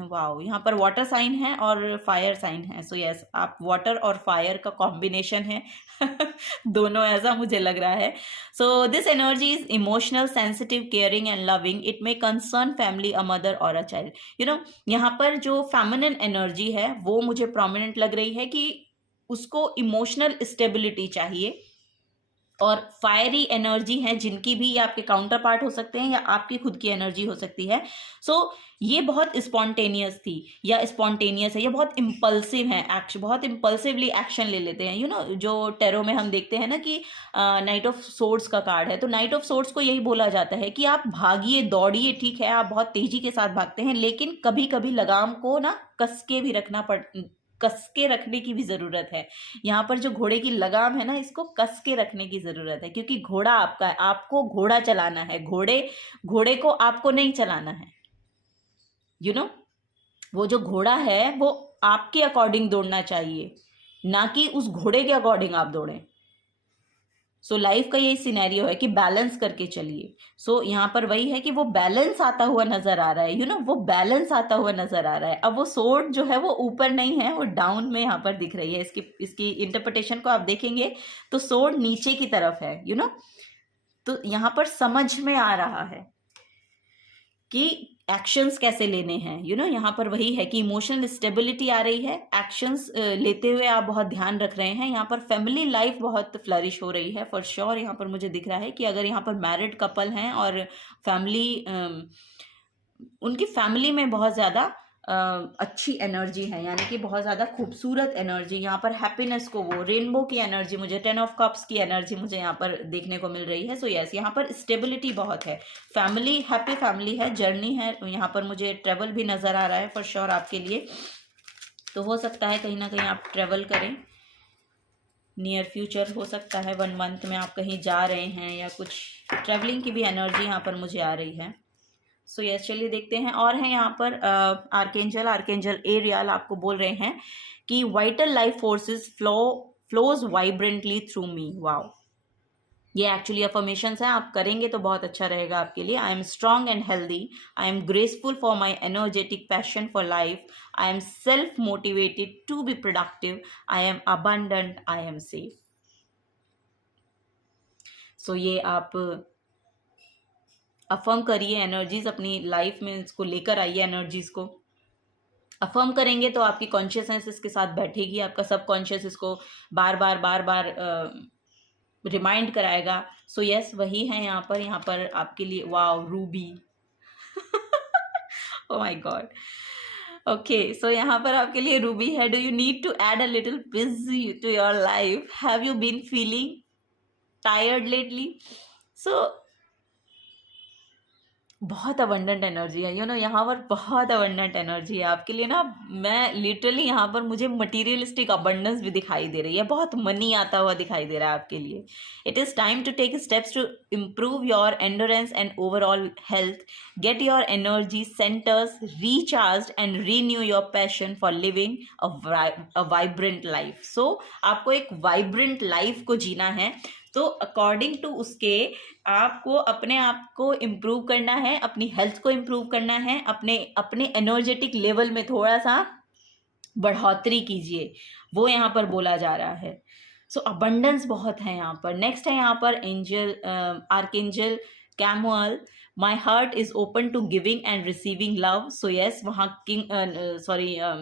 वाओ, यहाँ पर वाटर साइन है और फायर साइन है। सो यस, आप वाटर और फायर का कॉम्बिनेशन है। दोनों ऐसा मुझे लग रहा है। So this energy is emotional, sensitive, caring and loving. It may concern family, a mother और अ चाइल्ड। यहाँ पर जो फेमिनिन एनर्जी है वो मुझे प्रोमिनेंट लग रही है कि उसको इमोशनल स्टेबिलिटी चाहिए, और फायरी एनर्जी है जिनकी भी, ये आपके काउंटर पार्ट हो सकते हैं या आपकी खुद की एनर्जी हो सकती है। सो ये बहुत स्पॉन्टेनियस थी या स्पॉन्टेनियस है, ये बहुत इम्पल्सिव है, एक्शन बहुत इम्पल्सिवली एक्शन ले लेते हैं। जो टेरो में हम देखते हैं ना कि नाइट ऑफ सोर्ड्स का कार्ड है, तो नाइट ऑफ सोर्ड्स को यही बोला जाता है कि आप भागिए, दौड़िए, ठीक है, आप बहुत तेजी के साथ भागते हैं, लेकिन कभी कभी लगाम को ना कस के रखने की भी ज़रूरत है। यहाँ पर जो घोड़े की लगाम है ना, इसको कस के रखने की ज़रूरत है, क्योंकि घोड़ा आपका है, आपको घोड़ा चलाना है। घोड़े को आपको नहीं चलाना है। वो जो घोड़ा है वो आपके अकॉर्डिंग दौड़ना चाहिए, ना कि उस घोड़े के अकॉर्डिंग आप दौड़ें। सो लाइफ का यही सिनेरियो है कि बैलेंस करके चलिए। सो यहाँ पर वही है कि वो बैलेंस आता हुआ नजर आ रहा है, वो बैलेंस आता हुआ नजर आ रहा है। अब वो सोर्ड जो है वो ऊपर नहीं है, वो डाउन में यहाँ पर दिख रही है। इसकी इंटरप्रिटेशन को आप देखेंगे तो सोर्ड नीचे की तरफ है, तो यहाँ पर समझ में आ रहा है कि एक्शंस कैसे लेने हैं। यहाँ पर वही है कि इमोशनल स्टेबिलिटी आ रही है, एक्शंस लेते हुए आप बहुत ध्यान रख रहे हैं। यहाँ पर फैमिली लाइफ बहुत फ्लरिश हो रही है फॉर श्योर। यहाँ पर मुझे दिख रहा है कि अगर यहाँ पर मैरिड कपल हैं और उनकी फैमिली में बहुत ज़्यादा अच्छी एनर्जी है, यानी कि बहुत ज़्यादा खूबसूरत एनर्जी, यहाँ पर हैप्पीनेस को, वो रेनबो की एनर्जी, मुझे 10 ऑफ कप्स की एनर्जी मुझे यहाँ पर देखने को मिल रही है। सो यस, यहाँ पर स्टेबिलिटी बहुत है, फैमिली, हैप्पी फैमिली है, जर्नी है। यहाँ पर मुझे ट्रेवल भी नज़र आ रहा है फॉर श्योर आपके लिए। तो हो सकता है कहीं ना कहीं आप ट्रेवल करें, नियर फ्यूचर हो सकता है 1 मंथ में आप कहीं जा रहे हैं, या कुछ ट्रेवलिंग की भी एनर्जी यहाँ पर मुझे आ रही है। सो यस, चलिए देखते हैं। और है यहाँ पर आर्केंजल एरियल आपको बोल रहे हैं कि vital life forces flows vibrantly through me. Wow, ये एक्चुअली अफर्मेशंस हैं, आप करेंगे तो बहुत अच्छा रहेगा आपके लिए। I am strong and healthy, I am graceful for my energetic passion for life, I am self motivated to be productive, I am abundant, I am safe. So ये आप अफर्म करिए, एनर्जीज अपनी लाइफ में इसको लेकर आइए। Energies को affirm करेंगे तो आपकी कॉन्शियसनेस इसके साथ बैठेगी, आपका सबकॉन्शियस इसको बार बार रिमाइंड कराएगा। सो यस, वही है यहाँ पर आपके लिए। Wow, ruby. Oh my God. Okay, so यहाँ पर आपके लिए रूबी है। Do you need to add a little busy to your life? Have you been feeling tired lately? So बहुत अबंडेंट एनर्जी है, यहाँ पर बहुत अबंडेंट एनर्जी है आपके लिए ना। मैं लिटरली यहाँ पर मुझे मटीरियलिस्टिक अबंडेंस भी दिखाई दे रही है, बहुत मनी आता हुआ दिखाई दे रहा है आपके लिए। It is time to take steps to improve your endurance and overall health, get your energy centres recharge and renew your passion for living a vibrant life. So आपको एक वाइब्रेंट लाइफ को जीना है, तो अकॉर्डिंग टू उसके आपको अपने आप को इम्प्रूव करना है, अपनी हेल्थ को इम्प्रूव करना है, अपने एनर्जेटिक लेवल में थोड़ा सा बढ़ोतरी कीजिए, वो यहाँ पर बोला जा रहा है। सो अबंडेंस बहुत है यहाँ पर। नेक्स्ट है यहाँ पर angel, archangel Camael. My heart is open to giving and receiving love. So yes, वहाँ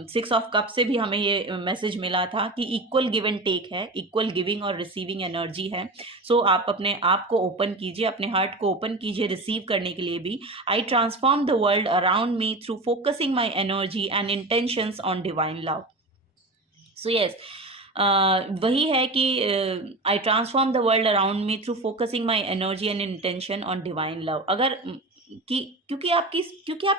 सिक्स ऑफ कप से भी हमें ये मैसेज मिला था कि इक्वल गिव एंड टेक है, इक्वल गिविंग और रिसीविंग एनर्जी है। सो आप अपने आप को ओपन कीजिए, अपने हार्ट को ओपन कीजिए रिसीव करने के लिए भी। I transform the world around me through focusing my energy and intentions on divine love. So yes, वही है कि I transform the world around me through focusing my energy and intention on divine love. अगर क्योंकि आप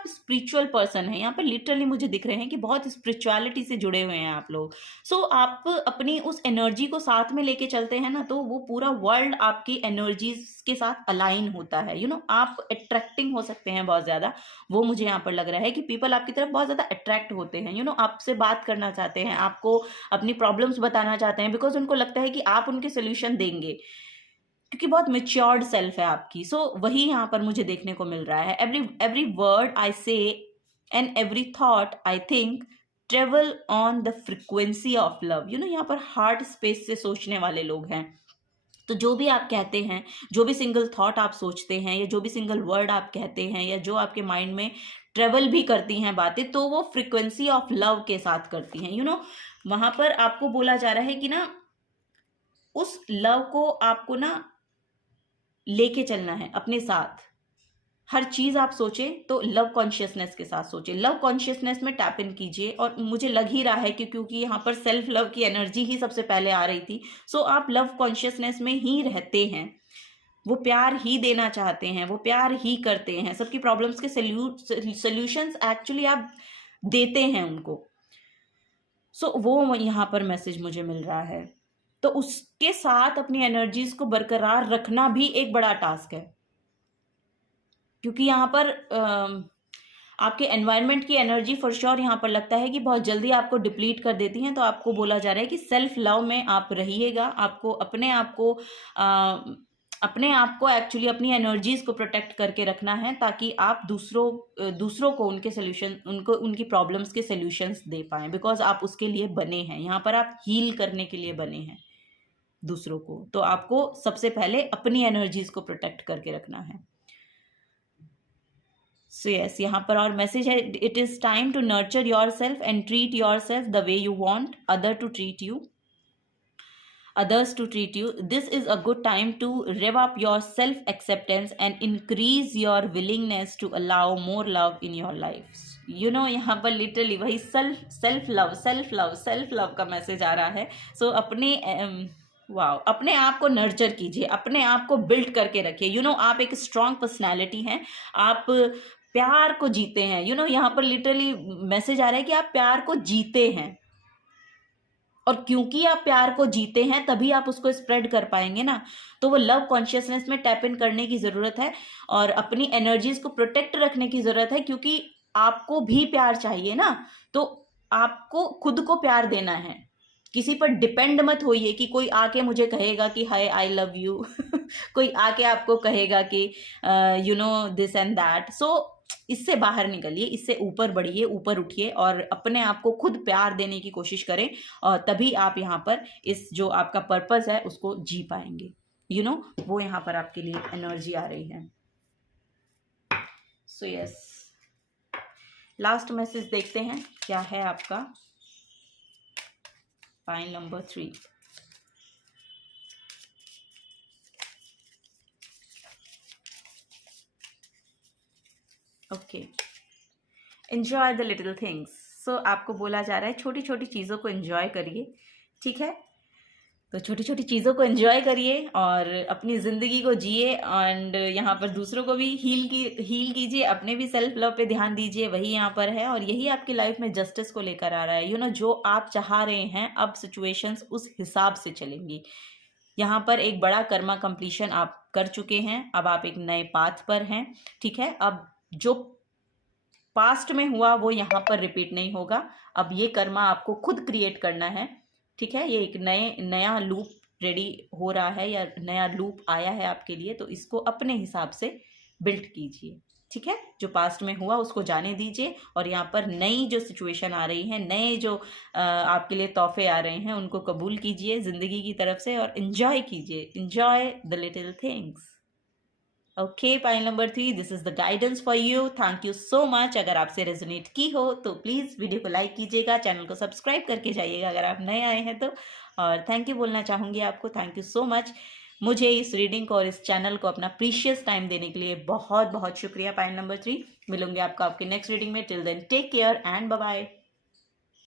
spiritual person हैं, यहाँ पर literally मुझे दिख रहे हैं कि बहुत स्पिरिचुअलिटी से जुड़े हुए हैं आप लोग। सो आप अपनी उस एनर्जी को साथ में लेके चलते हैं ना, तो वो पूरा वर्ल्ड आपकी एनर्जीज के साथ अलाइन होता है। आप अट्रैक्टिंग हो सकते हैं बहुत ज़्यादा। वो मुझे यहाँ पर लग रहा है कि पीपल आपकी तरफ बहुत ज़्यादा अट्रैक्ट होते हैं, आपसे बात करना चाहते हैं, आपको अपनी प्रॉब्लम्स बताना चाहते हैं, बिकॉज उनको लगता है कि आप उनके सोल्यूशन देंगे, क्योंकि बहुत मेच्योर्ड सेल्फ है आपकी। सो वही यहाँ पर मुझे देखने को मिल रहा है। एवरी वर्ड आई से and every thought I think travel on the frequency of love. यहाँ पर हार्ट स्पेस से सोचने वाले लोग हैं, तो जो भी आप कहते हैं, जो भी सिंगल थॉट आप सोचते हैं, या जो भी सिंगल वर्ड आप कहते हैं, या जो आपके माइंड में ट्रेवल भी करती हैं बातें, तो वो फ्रिक्वेंसी ऑफ लव के साथ करती हैं। वहाँ पर आपको बोला जा रहा है कि ना, उस लव को आपको ना लेके चलना है अपने साथ। हर चीज आप सोचें तो लव कॉन्शियसनेस के साथ सोचें, लव कॉन्शियसनेस में टैप इन कीजिए। और मुझे लग ही रहा है कि क्योंकि यहाँ पर सेल्फ लव की एनर्जी ही सबसे पहले आ रही थी, सो आप लव कॉन्शियसनेस में ही रहते हैं, वो प्यार ही देना चाहते हैं, वो प्यार ही करते हैं, सबकी प्रॉब्लम्स के सोल्यूशंस एक्चुअली आप देते हैं उनको। सो वो यहाँ पर मैसेज मुझे मिल रहा है। तो उसके साथ अपनी एनर्जीज को बरकरार रखना भी एक बड़ा टास्क है, क्योंकि यहाँ पर आपके एनवायरनमेंट की एनर्जी फॉर श्योर यहाँ पर लगता है कि बहुत जल्दी आपको डिप्लीट कर देती हैं। तो आपको बोला जा रहा है कि सेल्फ लव में आप रहिएगा, आपको अपने आप को एक्चुअली अपनी एनर्जीज को प्रोटेक्ट करके रखना है, ताकि आप दूसरों को उनकी प्रॉब्लम्स के सॉल्यूशंस दे पाएं, बिकॉज आप उसके लिए बने हैं। यहाँ पर आप हील करने के लिए बने हैं दूसरों को, तो आपको सबसे पहले अपनी एनर्जीज को प्रोटेक्ट करके रखना है। सो यस, यहाँ पर और मैसेज है, it is time to nurture yourself and treat yourself the way you want others to treat you. This is a good time to rev up your self acceptance and increase your willingness to allow more love in your life. यहाँ पर literally वही self love का message आ रहा है। सो अपने आप को nurture कीजिए, अपने आप को बिल्ड करके रखिए। आप एक स्ट्रॉन्ग पर्सनैलिटी हैं, आप प्यार को जीते हैं। यहाँ पर लिटरली मैसेज आ रहा है कि आप प्यार को जीते हैं, और क्योंकि आप प्यार को जीते हैं तभी आप उसको स्प्रेड कर पाएंगे ना। तो वो लव कॉन्शियसनेस में टैप इन करने की ज़रूरत है, और अपनी एनर्जीज को प्रोटेक्ट रखने की ज़रूरत है, क्योंकि आपको भी प्यार चाहिए ना। तो आपको खुद को प्यार देना है, किसी पर डिपेंड मत होइए कि कोई आके मुझे कहेगा कि हाय आई लव यू कोई आके आपको कहेगा कि दिस एंड दैट। सो इससे बाहर निकलिए, इससे ऊपर बढ़िए, ऊपर उठिए, और अपने आप को खुद प्यार देने की कोशिश करें, और तभी आप यहाँ पर इस जो आपका पर्पस है उसको जी पाएंगे। वो यहाँ पर आपके लिए एनर्जी आ रही है। सो यस, लास्ट मैसेज देखते हैं क्या है आपका। Pile number 3। Okay, enjoy the little things. So आपको बोला जा रहा है छोटी छोटी चीज़ों को एन्जॉय करिए, ठीक है। तो छोटी छोटी चीज़ों को एंजॉय करिए और अपनी ज़िंदगी को जिए, एंड यहाँ पर दूसरों को भी हील कीजिए, अपने भी सेल्फ लव पे ध्यान दीजिए, वही यहाँ पर है। और यही आपकी लाइफ में जस्टिस को लेकर आ रहा है। यू नो, जो आप चाह रहे हैं अब सिचुएशंस उस हिसाब से चलेंगी। यहाँ पर एक बड़ा कर्मा कंप्लीशन आप कर चुके हैं, अब आप एक नए पाथ पर हैं, ठीक है। अब जो पास्ट में हुआ वो यहाँ पर रिपीट नहीं होगा। अब ये कर्मा आपको खुद क्रिएट करना है, ठीक है। ये एक नया लूप रेडी हो रहा है या नया लूप आया है आपके लिए, तो इसको अपने हिसाब से बिल्ड कीजिए, ठीक है। जो पास्ट में हुआ उसको जाने दीजिए, और यहाँ पर नई जो सिचुएशन आ रही है, नए जो आपके लिए तोहफे आ रहे हैं, उनको कबूल कीजिए ज़िंदगी की तरफ से और इन्जॉय कीजिए। Enjoy the little things. Okay, pile number 3, this is the guidance for you. Thank you so much. अगर आपसे रेजोनेट की हो तो प्लीज़ वीडियो को लाइक कीजिएगा, चैनल को सब्सक्राइब करके जाइएगा अगर आप नए आए हैं तो। और थैंक यू बोलना चाहूँगी आपको, थैंक यू सो मच मुझे इस रीडिंग को और इस चैनल को अपना प्रीशियस टाइम देने के लिए। बहुत बहुत शुक्रिया पाइल नंबर 3। मिलूंगी आपको आपकी नेक्स्ट रीडिंग में। Till then take care and bye bye.